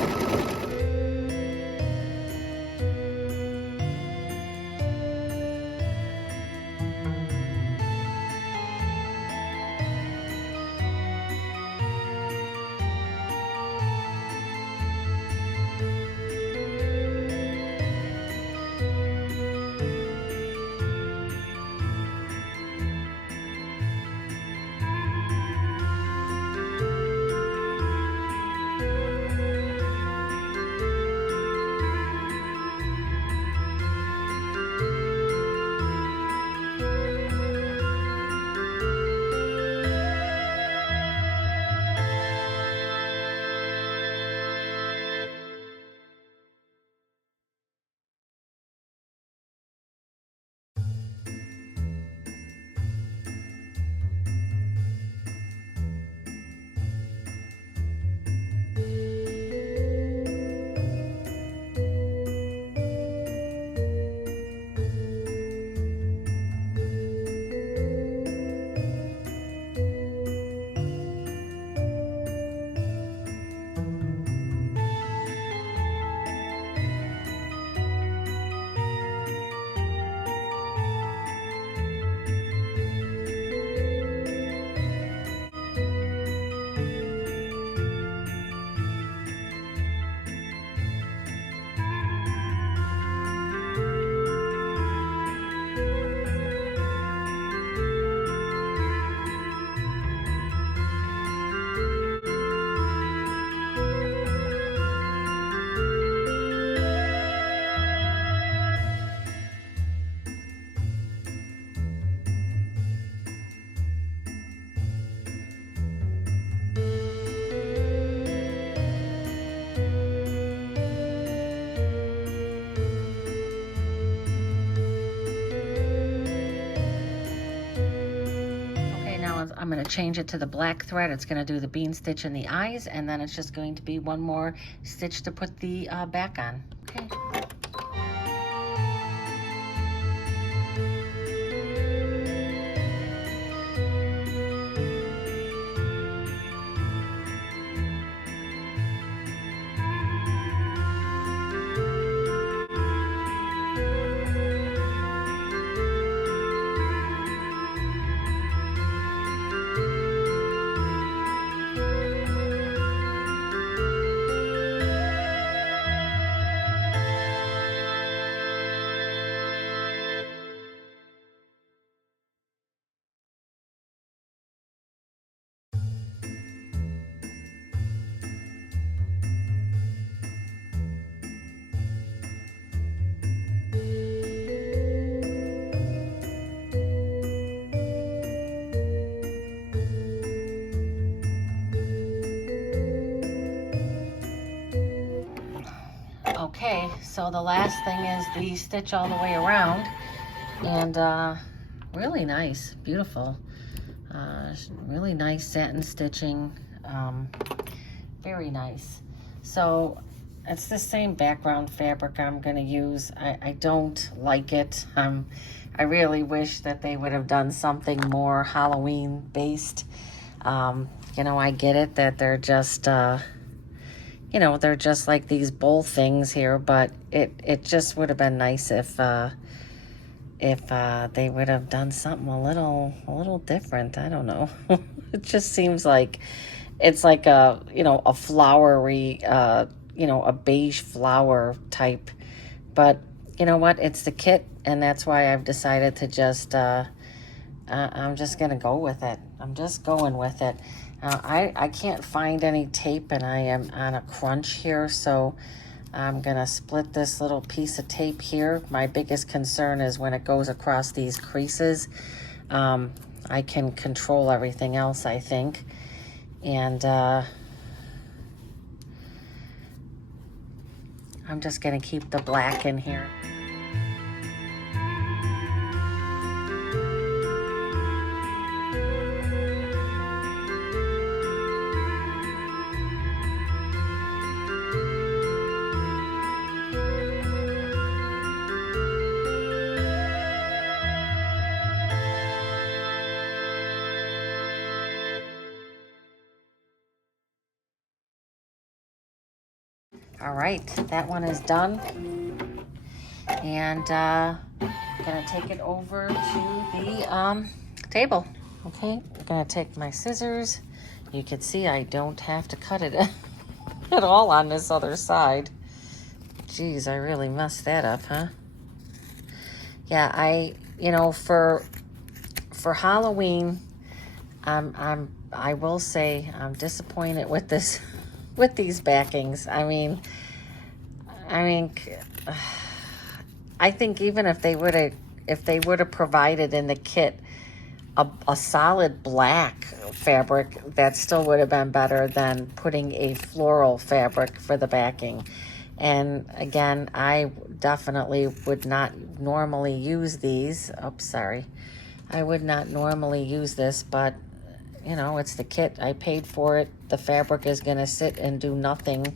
I'm going to change it to the black thread. It's going to do the bean stitch in the eyes, and then it's just going to be one more stitch to put the back on. Okay. Okay, so the last thing is the stitch all the way around, and really nice, beautiful, really nice satin stitching, very nice. So it's the same background fabric I'm going to use. I don't like it. I really wish that they would have done something more Halloween based. You know, I get it that they're just you know, they're just like these bowl things here, but it just would have been nice if they would have done something a little different. I don't know. It just seems like it's like a, you know, a flowery, you know, a beige flower type. But you know what? It's the kit, and that's why I've decided to just, I'm just going to go with it. I'm just going with it. I can't find any tape, and I am on a crunch here, so I'm going to split this little piece of tape here. My biggest concern is when it goes across these creases. I can control everything else, I think. And I'm just going to keep the black in here. All right, that one is done. And gonna take it over to the table. Okay, I'm gonna take my scissors. You can see I don't have to cut it at all on this other side. Geez, I really messed that up, huh? Yeah, you know, for Halloween, I will say I'm disappointed with this, with these backings. I mean, I think even if they would have provided in the kit a solid black fabric, that still would have been better than putting a floral fabric for the backing. And again, I definitely would not normally use these. Oops, sorry. I would not normally use this, but you know, it's the kit. I paid for it. The fabric is going to sit and do nothing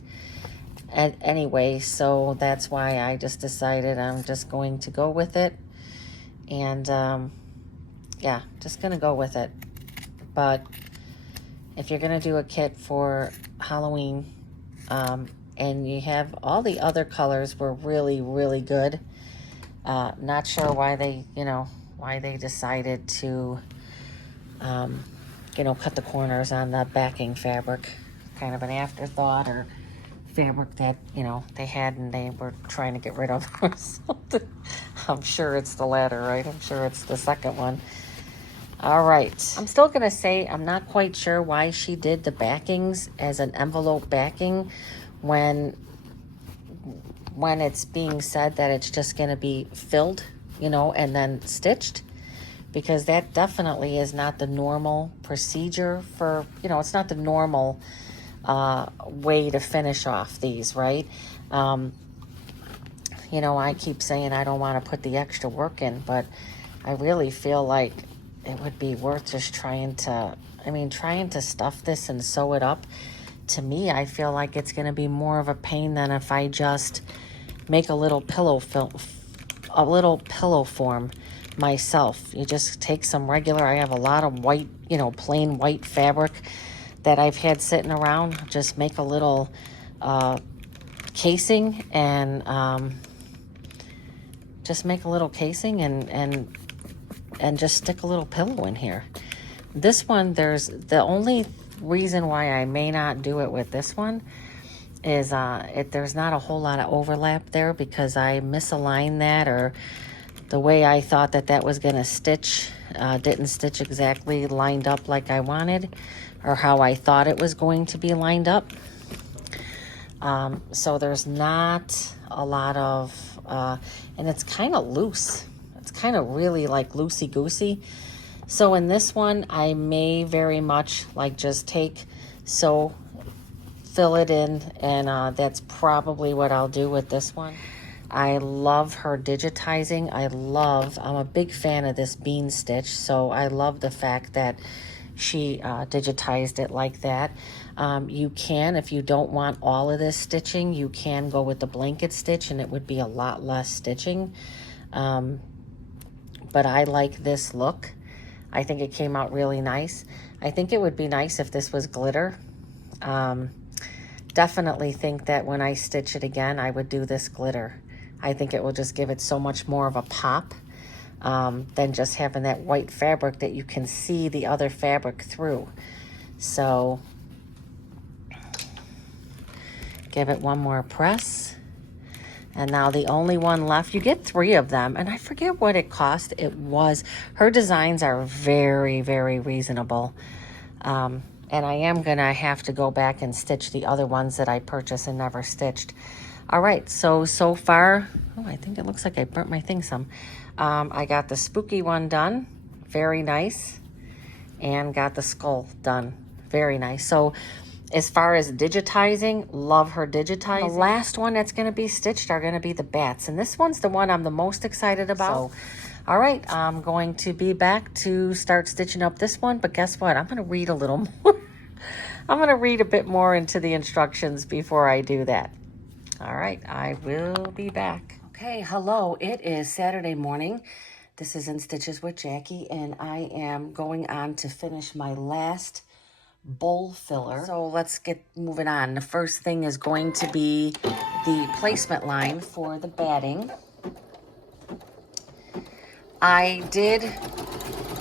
anyway, so that's why I just decided I'm just going to go with it. And yeah, just gonna go with it. But if you're gonna do a kit for Halloween, and you have all the other colors were really good, not sure why they, you know, why they decided to you know, cut the corners on the backing fabric. Kind of an afterthought, or fabric that, you know, they had and they were trying to get rid of or something. I'm sure it's the latter, right? I'm sure it's the second one. All right. I'm still going to say I'm not quite sure why she did the backings as an envelope backing when it's being said that it's just going to be filled, you know, and then stitched. Because that definitely is not the normal procedure for, you know, it's not the normal way to finish off these, right? You know, I keep saying I don't want to put the extra work in, but I really feel like it would be worth just trying to stuff this and sew it up. To me, I feel like it's going to be more of a pain than if I just make a little pillow form myself. You just take some regular, I have a lot of white, you know, plain white fabric that I've had sitting around. Just make a little casing and just make a little casing and just stick a little pillow in here. This one, there's the only reason why I may not do it with this one is there's not a whole lot of overlap there because I misaligned that, or the way I thought that was going to stitch didn't stitch exactly lined up like I wanted, or how I thought it was going to be lined up. So there's not a lot of, and it's kind of loose. It's kind of really like loosey-goosey. So in this one, I may very much like just fill it in, and that's probably what I'll do with this one. I love her digitizing. I'm a big fan of this bean stitch, so I love the fact that she digitized it like that. You can, if you don't want all of this stitching, you can go with the blanket stitch and it would be a lot less stitching. But I like this look. I think it came out really nice. I think it would be nice if this was glitter. definitely think that when I stitch it again, I would do this glitter. I think it will just give it so much more of a pop than just having that white fabric that you can see the other fabric through. So give it one more press. And now the only one left, you get 3 of them, and I forget what it cost. It was, her designs are very, very reasonable. And I am gonna have to go back and stitch the other ones that I purchased and never stitched. All right, so far, oh, I think it looks like I burnt my thing some. I got the spooky one done, very nice, and got the skull done, very nice. So as far as digitizing, love her digitizing. The last one that's going to be stitched are going to be the bats. And this one's the one I'm the most excited about. So, all right, I'm going to be back to start stitching up this one. But guess what? I'm going to read a little more. I'm going to read a bit more into the instructions before I do that. All right, I will be back. Okay, hello. It is Saturday morning. This is In Stitches with Jackie, and I am going on to finish my last bowl filler. So let's get moving on. The first thing is going to be the placement line for the batting. I did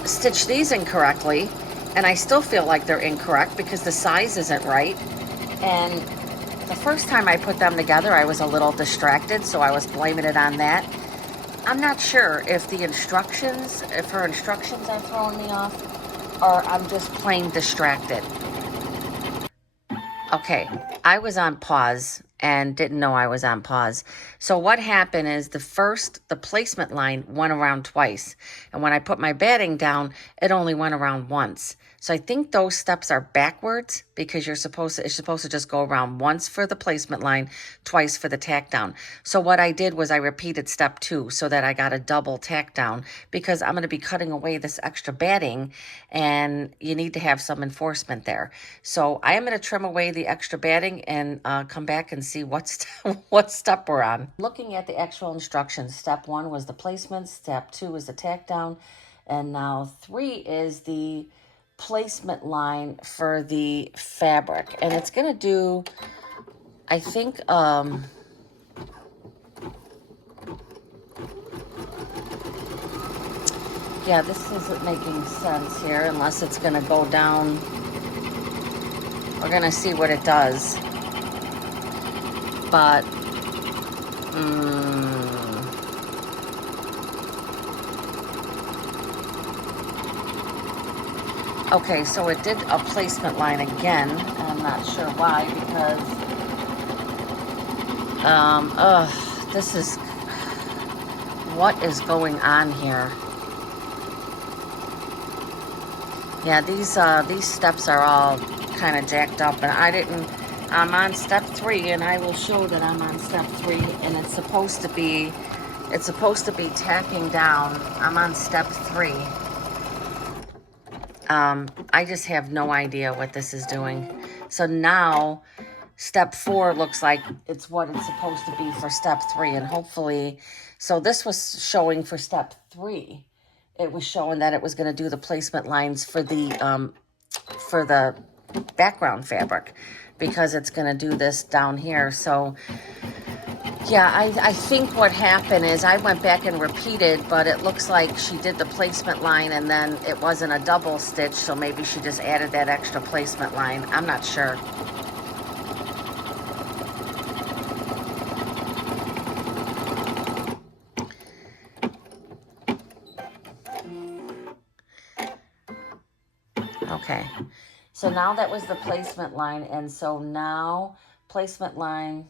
stitch these incorrectly, and I still feel like they're incorrect because the size isn't right. And the first time I put them together, I was a little distracted, so I was blaming it on that. I'm not sure if the instructions, if her instructions are throwing me off, or I'm just plain distracted. Okay, I was on pause and didn't know I was on pause. So what happened is the placement line went around twice. And when I put my batting down, it only went around once. So I think those steps are backwards because it's supposed to just go around once for the placement line, twice for the tack down. So what I did was I repeated step 2 so that I got a double tack down because I'm going to be cutting away this extra batting and you need to have some enforcement there. So I am going to trim away the extra batting and come back and see what step we're on. Looking at the actual instructions, step 1 was the placement, step 2 is the tack down, and now 3 is the placement line for the fabric. And it's going to do, I think, yeah, this isn't making sense here unless it's going to go down. We're going to see what it does. But, okay, so it did a placement line again. I'm not sure why because, this is, what is going on here? Yeah, these steps are all kind of jacked up, and I'm on step 3, and I will show that I'm on step 3, and it's supposed to be tacking down. I'm on step 3. I just have no idea what this is doing. So now step 4 looks like it's what it's supposed to be for step 3, and hopefully, so this was showing for step 3. It was showing that it was going to do the placement lines for the background fabric because it's going to do this down here. So yeah, I think what happened is I went back and repeated, but it looks like she did the placement line and then it wasn't a double stitch, so maybe she just added that extra placement line. I'm not sure. Okay, so now that was the placement line, and so now placement line,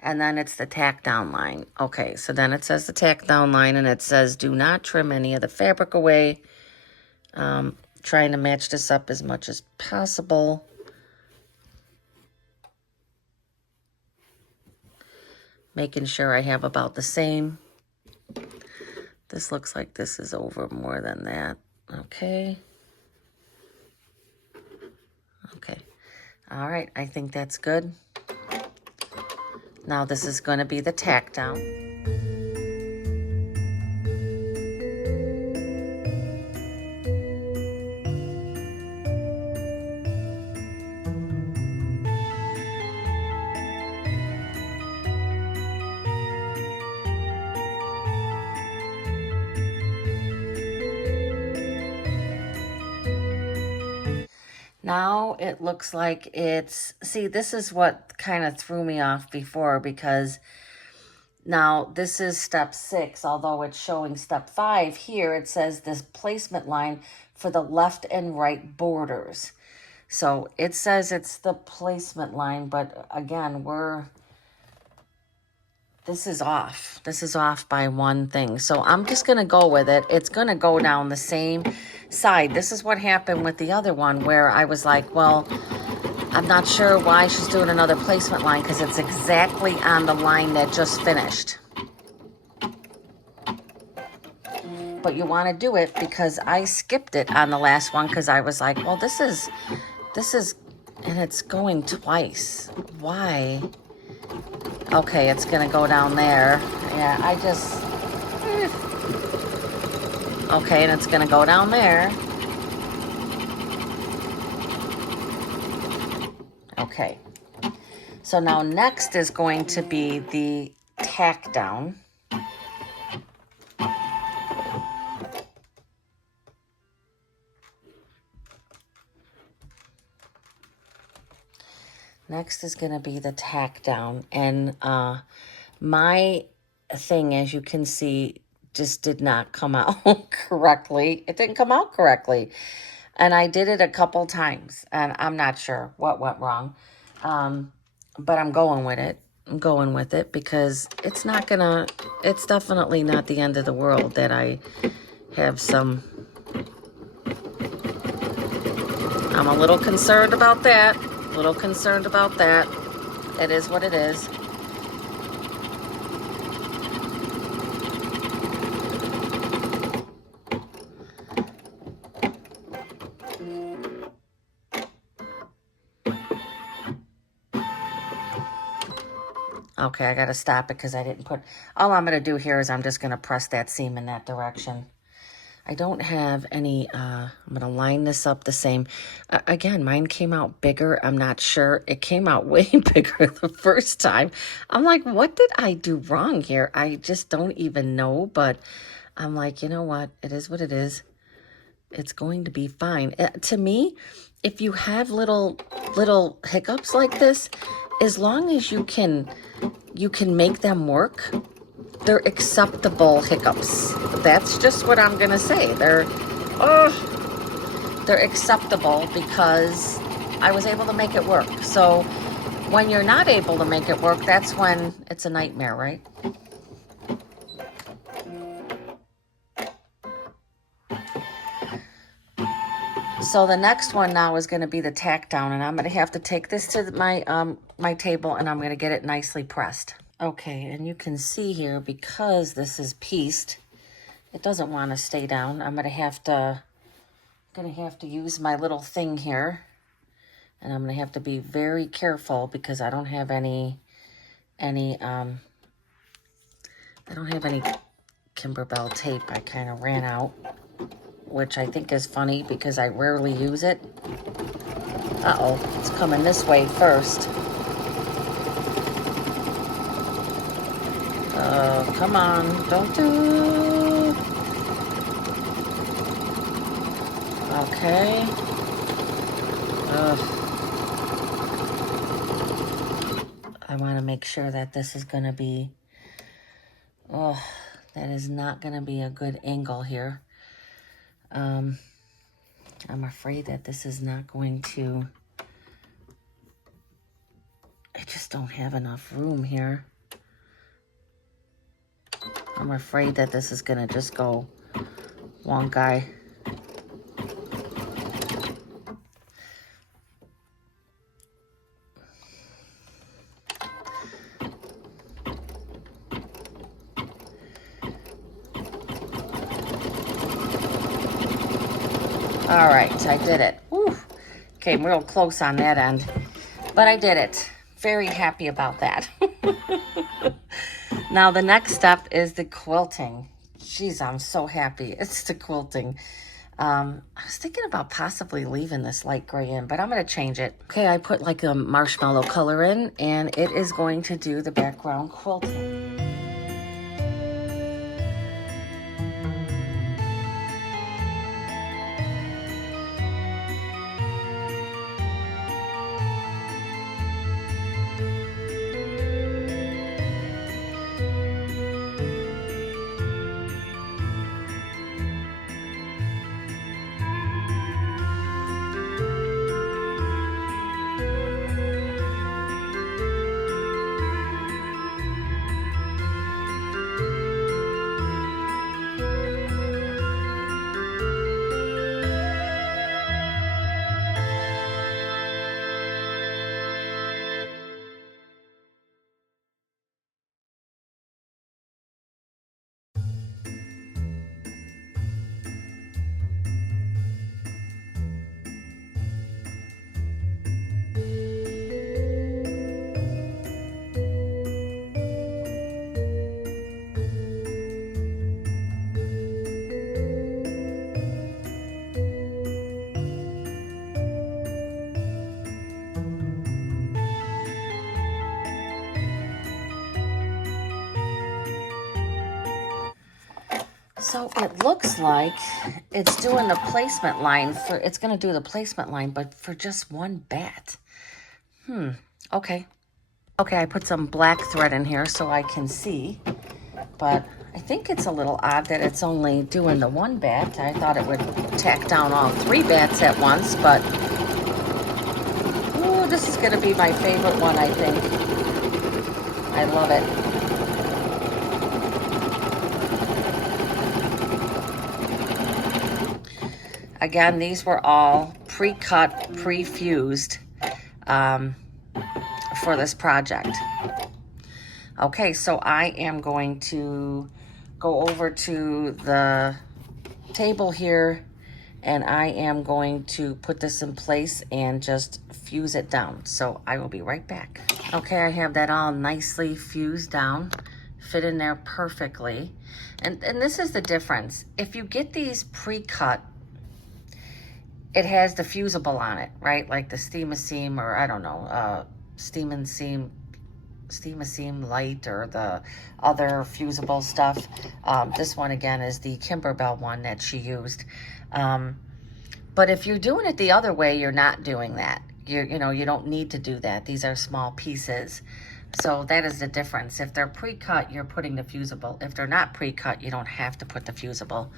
and then it's the tack down line. Okay, so then it says the tack down line, and it says do not trim any of the fabric away. Trying to match this up as much as possible. Making sure I have about the same. This looks like this is over more than that. Okay. Okay. All right, I think that's good. Now this is going to be the tack down. Now it looks like it's, see, this is what kind of threw me off before, because now this is step 6, although it's showing step 5 here. It says this placement line for the left and right borders. So it says it's the placement line, but again, this is off. This is off by one thing. So I'm just going to go with it. It's going to go down the same side. This is what happened with the other one, where I was like, well, I'm not sure why she's doing another placement line, because it's exactly on the line that just finished. But you want to do it, because I skipped it on the last one, because I was like, well, this is, and it's going twice. Why? Okay, it's going to go down there. Yeah, okay, and it's going to go down there. Okay. So now next is going to be the tack down. Next is going to be the tack down. And my thing, as you can see, just did not come out correctly. It didn't come out correctly. And I did it a couple times, and I'm not sure what went wrong. But I'm going with it. I'm going with it, because it's definitely not the end of the world that I have some, I'm a little concerned about that. It is what it is. Okay, I got to stop it because I didn't put... All I'm going to do here is I'm just going to press that seam in that direction. I don't have any... I'm going to line this up the same. Again, mine came out bigger. I'm not sure. It came out way bigger the first time. I'm like, what did I do wrong here? I just don't even know. But I'm like, you know what? It is what it is. It's going to be fine. To me, if you have little hiccups like this, as long as you can make them work, they're acceptable hiccups. That's just what I'm gonna say. They're acceptable, because I was able to make it work. So when you're not able to make it work, that's when it's a nightmare, right? So the next one now is going to be the tack down, and I'm going to have to take this to my my table, and I'm going to get it nicely pressed. Okay, and you can see here, because this is pieced, it doesn't want to stay down. I'm going to have to use my little thing here, and I'm going to have to be very careful, because I don't have any Kimberbell tape. I kind of ran out, which I think is funny because I rarely use it. Uh-oh, it's coming this way first. Come on, don't do... Okay. I want to make sure that this is going to be... that is not going to be a good angle here. I'm afraid that this is not going to... I just don't have enough room here. I'm afraid that this is going to just go wonk eye. All right, I did it. Whew. Came real close on that end, but I did it. Very happy about that. Now the next step is the quilting. Jeez, I'm so happy. It's the quilting. I was thinking about possibly leaving this light gray in, but I'm going to change it. Okay, I put like a marshmallow color in, and it is going to do the background quilting. So it looks like it's doing the placement line for, it's going to do the placement line, but for just one bat. Okay. Okay, I put some black thread in here so I can see, but I think it's a little odd that it's only doing the one bat. I thought it would tack down all 3 bats at once, but ooh, this is going to be my favorite one, I think. I love it. Again, these were all pre-cut, pre-fused for this project. Okay, so I am going to go over to the table here, and I am going to put this in place and just fuse it down. So I will be right back. Okay, I have that all nicely fused down, fit in there perfectly. And this is the difference. If you get these pre-cut, it has the fusible on it, right? Like the Steam-A-Seam, or I don't know, Steam-A-Seam Light, or the other fusible stuff. This one again is the Kimberbell one that she used. But if you're doing it the other way, you're not doing that. You know, you don't need to do that. These are small pieces. So that is the difference. If they're pre-cut, you're putting the fusible. If they're not pre-cut, you don't have to put the fusible.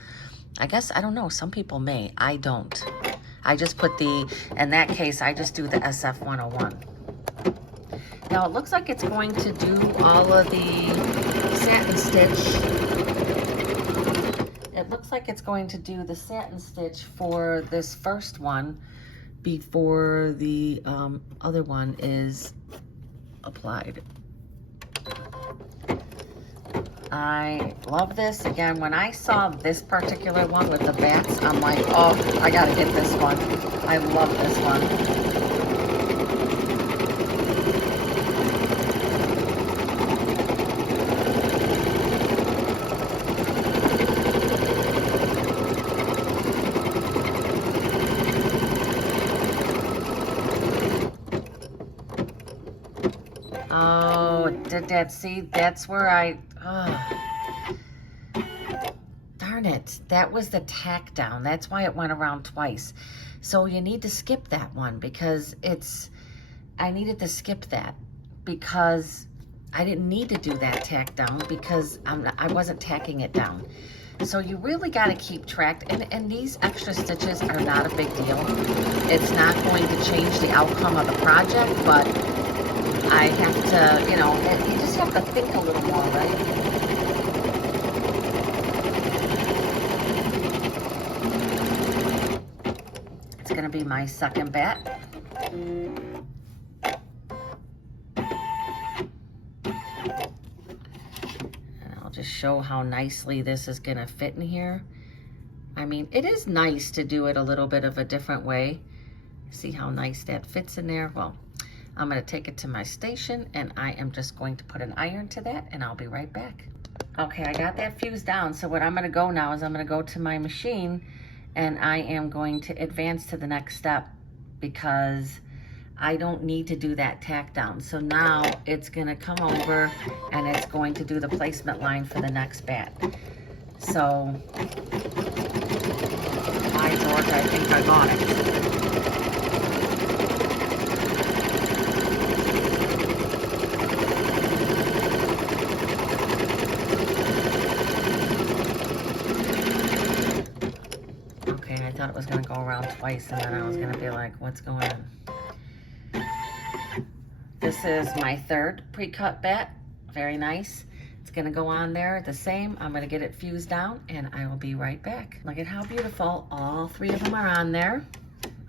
I guess, I don't know, some people may. I don't. I just put in that case, I just do the SF-101. Now it looks like it's going to do all of the satin stitch. It looks like it's going to do the satin stitch for this first one before the other one is applied. I love this. Again, when I saw this particular one with the bats, I'm like, oh, I gotta get this one. I love this one. Oh, did that, see, that's where darn it, that was the tack down. That's why it went around twice. So you need to skip that one, because I needed to skip that because I didn't need to do that tack down, because I wasn't tacking it down. So you really got to keep track, and these extra stitches are not a big deal. It's not going to change the outcome of the project, but I have to, you know, you just have to think a little more, right? It's going to be my second bat. And I'll just show how nicely this is going to fit in here. I mean, it is nice to do it a little bit of a different way. See how nice that fits in there? Well, I'm going to take it to my station, and I am just going to put an iron to that, and I'll be right back. Okay, I got that fused down. So what I'm going to go now is I'm going to go to my machine, and I am going to advance to the next step, because I don't need to do that tack down. So now it's going to come over, and it's going to do the placement line for the next bat. So, by George, I think I got it. I thought it was going to go around twice, and then I was going to be like, what's going on? This is my third pre-cut bat. Very nice. It's going to go on there the same. I'm going to get it fused down, and I will be right back. Look at how beautiful. All 3 of them are on there.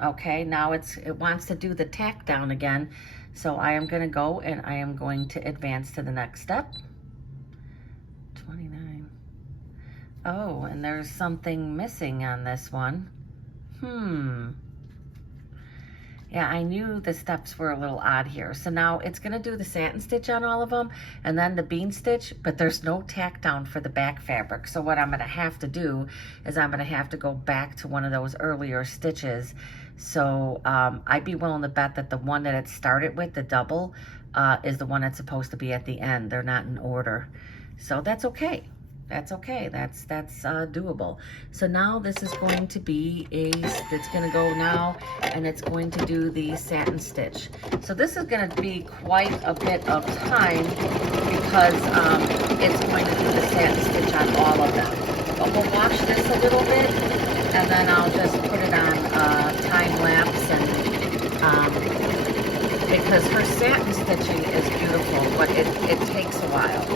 Okay, now it wants to do the tack down again. So I am going to go, and I am going to advance to the next step. 29. Oh, and there's something missing on this one. Yeah, I knew the steps were a little odd here. So now it's going to do the satin stitch on all of them, and then the bean stitch, but there's no tack down for the back fabric. So what I'm going to have to do is I'm going to have to go back to one of those earlier stitches. So I'd be willing to bet that the one that it started with, the double, is the one that's supposed to be at the end. They're not in order. So that's okay. That's okay. That's doable. So now this is going to be it's going to go now, and it's going to do the satin stitch. So this is going to be quite a bit of time because it's going to do the satin stitch on all of them. But we'll watch this a little bit, and then I'll just put it on time lapse, and because her satin stitching is beautiful, but it takes a while.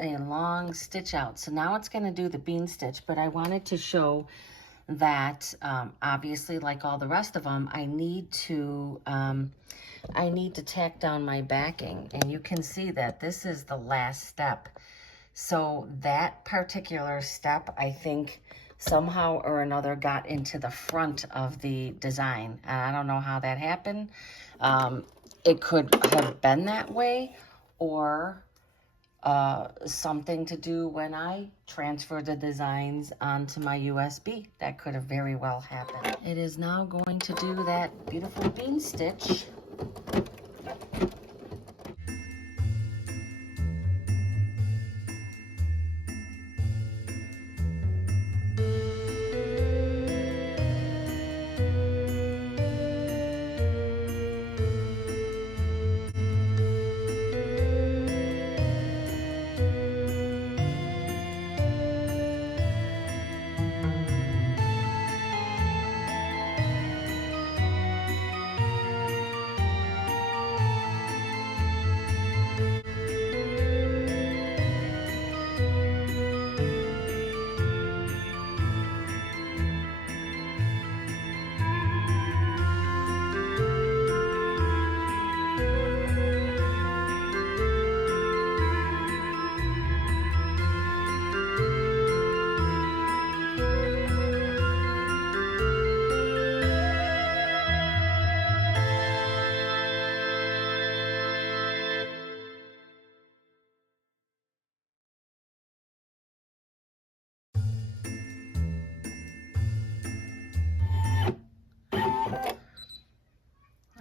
A long stitch out. So now it's going to do the bean stitch, but I wanted to show that obviously, like all the rest of them, I need to tack down my backing, and you can see that this is the last step. So that particular step, I think somehow or another got into the front of the design, and I don't know how that happened. It could have been that way, or something to do when I transfer the designs onto my USB. That could have very well happened. It is now going to do that beautiful bean stitch.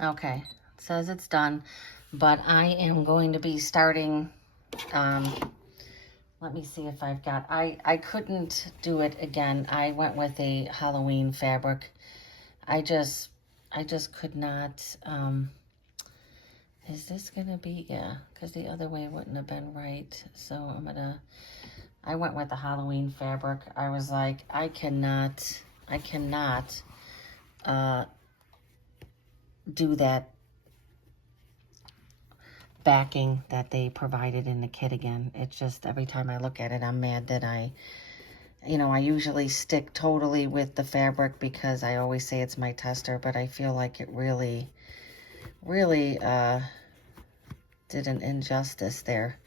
Okay, it says it's done, but I am going to be starting, let me see if I've got, I couldn't do it again. I went with a Halloween fabric. I just could not, is this gonna be, yeah, because the other way wouldn't have been right. So I went with the Halloween fabric. I was like, I cannot, do that backing that they provided in the kit again. It's just, every time I look at it, I'm mad that I usually stick totally with the fabric because I always say it's my tester, but I feel like it really did an injustice there.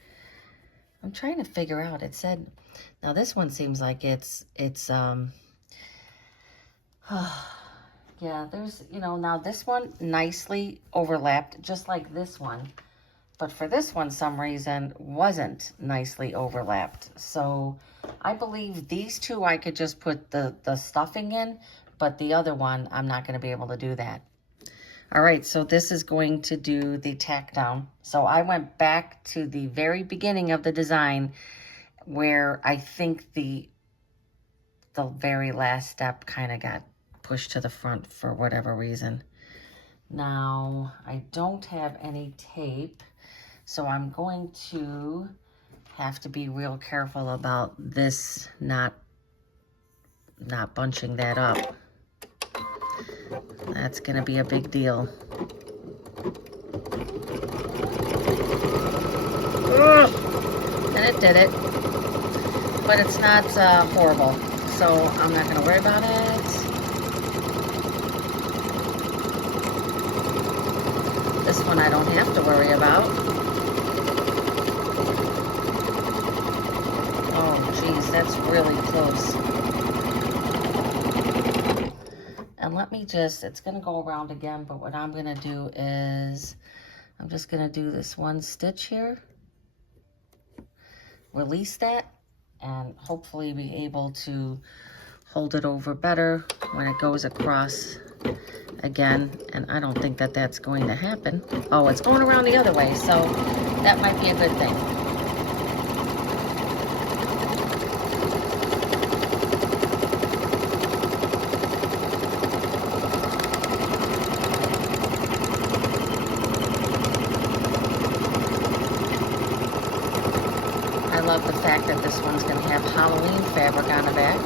I'm trying to figure out, it said, now this one seems like it's yeah, there's, now this one nicely overlapped, just like this one. But for this one, some reason, wasn't nicely overlapped. So I believe these two I could just put the stuffing in, but the other one, I'm not going to be able to do that. All right, so this is going to do the tack down. So I went back to the very beginning of the design where I think the very last step kind of got pushed to the front for whatever reason. Now, I don't have any tape, so I'm going to have to be real careful about this not bunching that up. That's going to be a big deal. Ugh. And it did it. But it's not horrible, so I'm not going to worry about it. This one I don't have to worry about. Oh, geez, that's really close. And let me just, it's going to go around again, but what I'm going to do is, I'm just going to do this one stitch here. Release that, and hopefully be able to hold it over better when it goes across again. And I don't think that that's going to happen. Oh, it's going around the other way, so that might be a good thing. I love the fact that this one's going to have Halloween fabric on the back.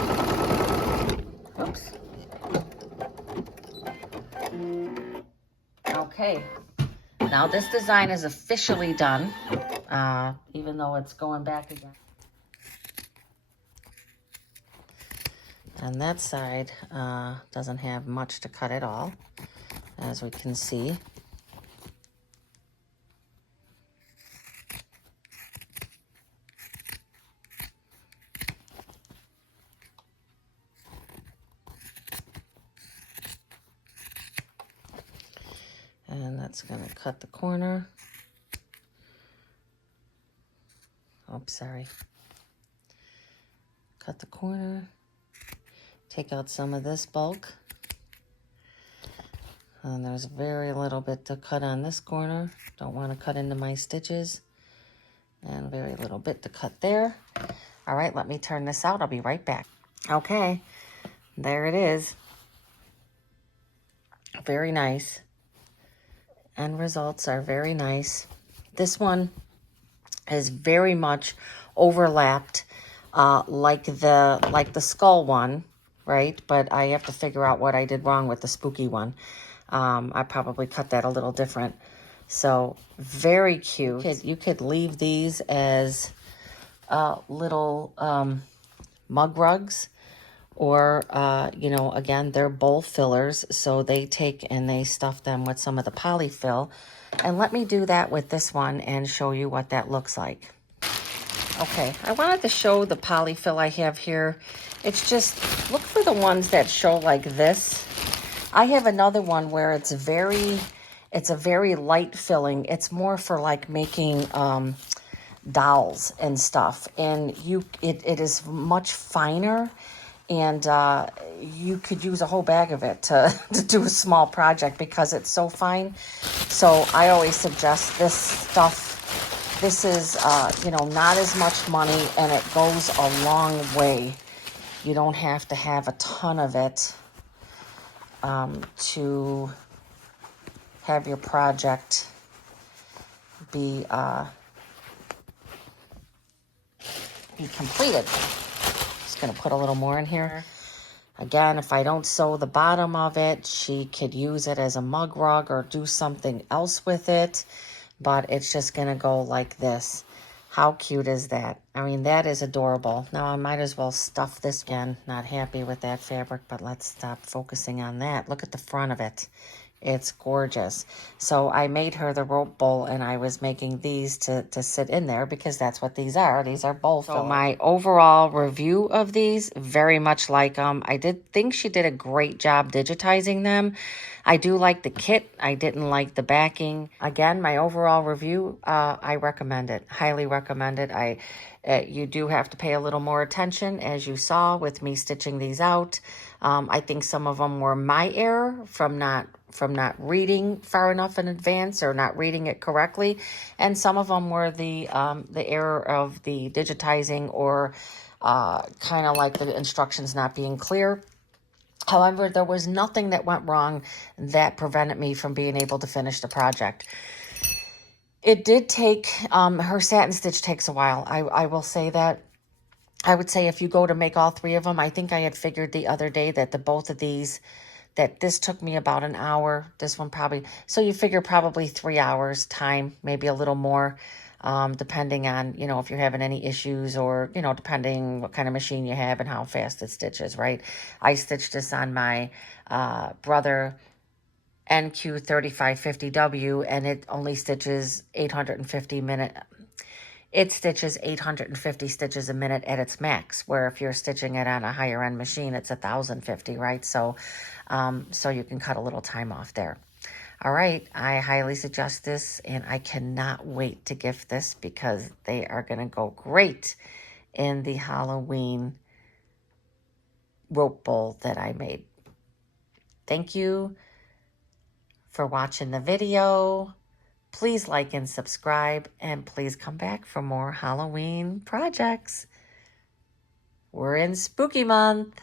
Oops. Okay, now this design is officially done, even though it's going back again. And that side doesn't have much to cut at all, as we can see. And that's going to cut the corner. Oops, sorry. Cut the corner. Take out some of this bulk. And there's very little bit to cut on this corner. Don't want to cut into my stitches. And very little bit to cut there. All right, let me turn this out. I'll be right back. Okay, there it is. Very nice. End results are very nice. This one is very much overlapped like the skull one, right? But I have to figure out what I did wrong with the spooky one. I probably cut that a little different. So very cute. You could leave these as little mug rugs. Or, again, they're bowl fillers, so they take and they stuff them with some of the polyfill. And let me do that with this one and show you what that looks like. Okay, I wanted to show the polyfill I have here. It's just, look for the ones that show like this. I have another one where it's a very light filling. It's more for like making dolls and stuff. And it is much finer. And you could use a whole bag of it to, to do a small project because it's so fine. So I always suggest this stuff. This is, you know, not as much money, and it goes a long way. You don't have to have a ton of it to have your project be completed. Just going to put a little more in here. Again, if I don't sew the bottom of it, she could use it as a mug rug or do something else with it. But it's just going to go like this. How cute is that? I mean, that is adorable. Now, I might as well stuff this again. Not happy with that fabric, but let's stop focusing on that. Look at the front of it. It's gorgeous. So I made her the rope bowl, and I was making these to sit in there because that's what these are. These are bowl fillers. So my overall review of these, very much like them. I did think she did a great job digitizing them. I do like the kit. I didn't like the backing. Again, my overall review, I recommend it. Highly recommend it. You do have to pay a little more attention, as you saw with me stitching these out. I think some of them were my error from not reading far enough in advance or not reading it correctly, and some of them were the error of the digitizing or kind of like the instructions not being clear. However, there was nothing that went wrong that prevented me from being able to finish the project. It did take, her satin stitch takes a while. I will say that. I would say if you go to make all three of them, I think I had figured the other day that both of these, that this took me about an hour. This one probably, so you figure probably 3 hours time, maybe a little more, depending on, you know, if you're having any issues or, you know, depending what kind of machine you have and how fast it stitches, right? I stitched this on my Brother NQ3550W, and it only stitches 850 stitches a minute at its max, where if you're stitching it on a higher end machine, it's 1,050, right? So you can cut a little time off there. All right, I highly suggest this, and I cannot wait to gift this because they are going to go great in the Halloween rope bowl that I made. Thank you for watching the video. Please like and subscribe, and please come back for more Halloween projects. We're in spooky month.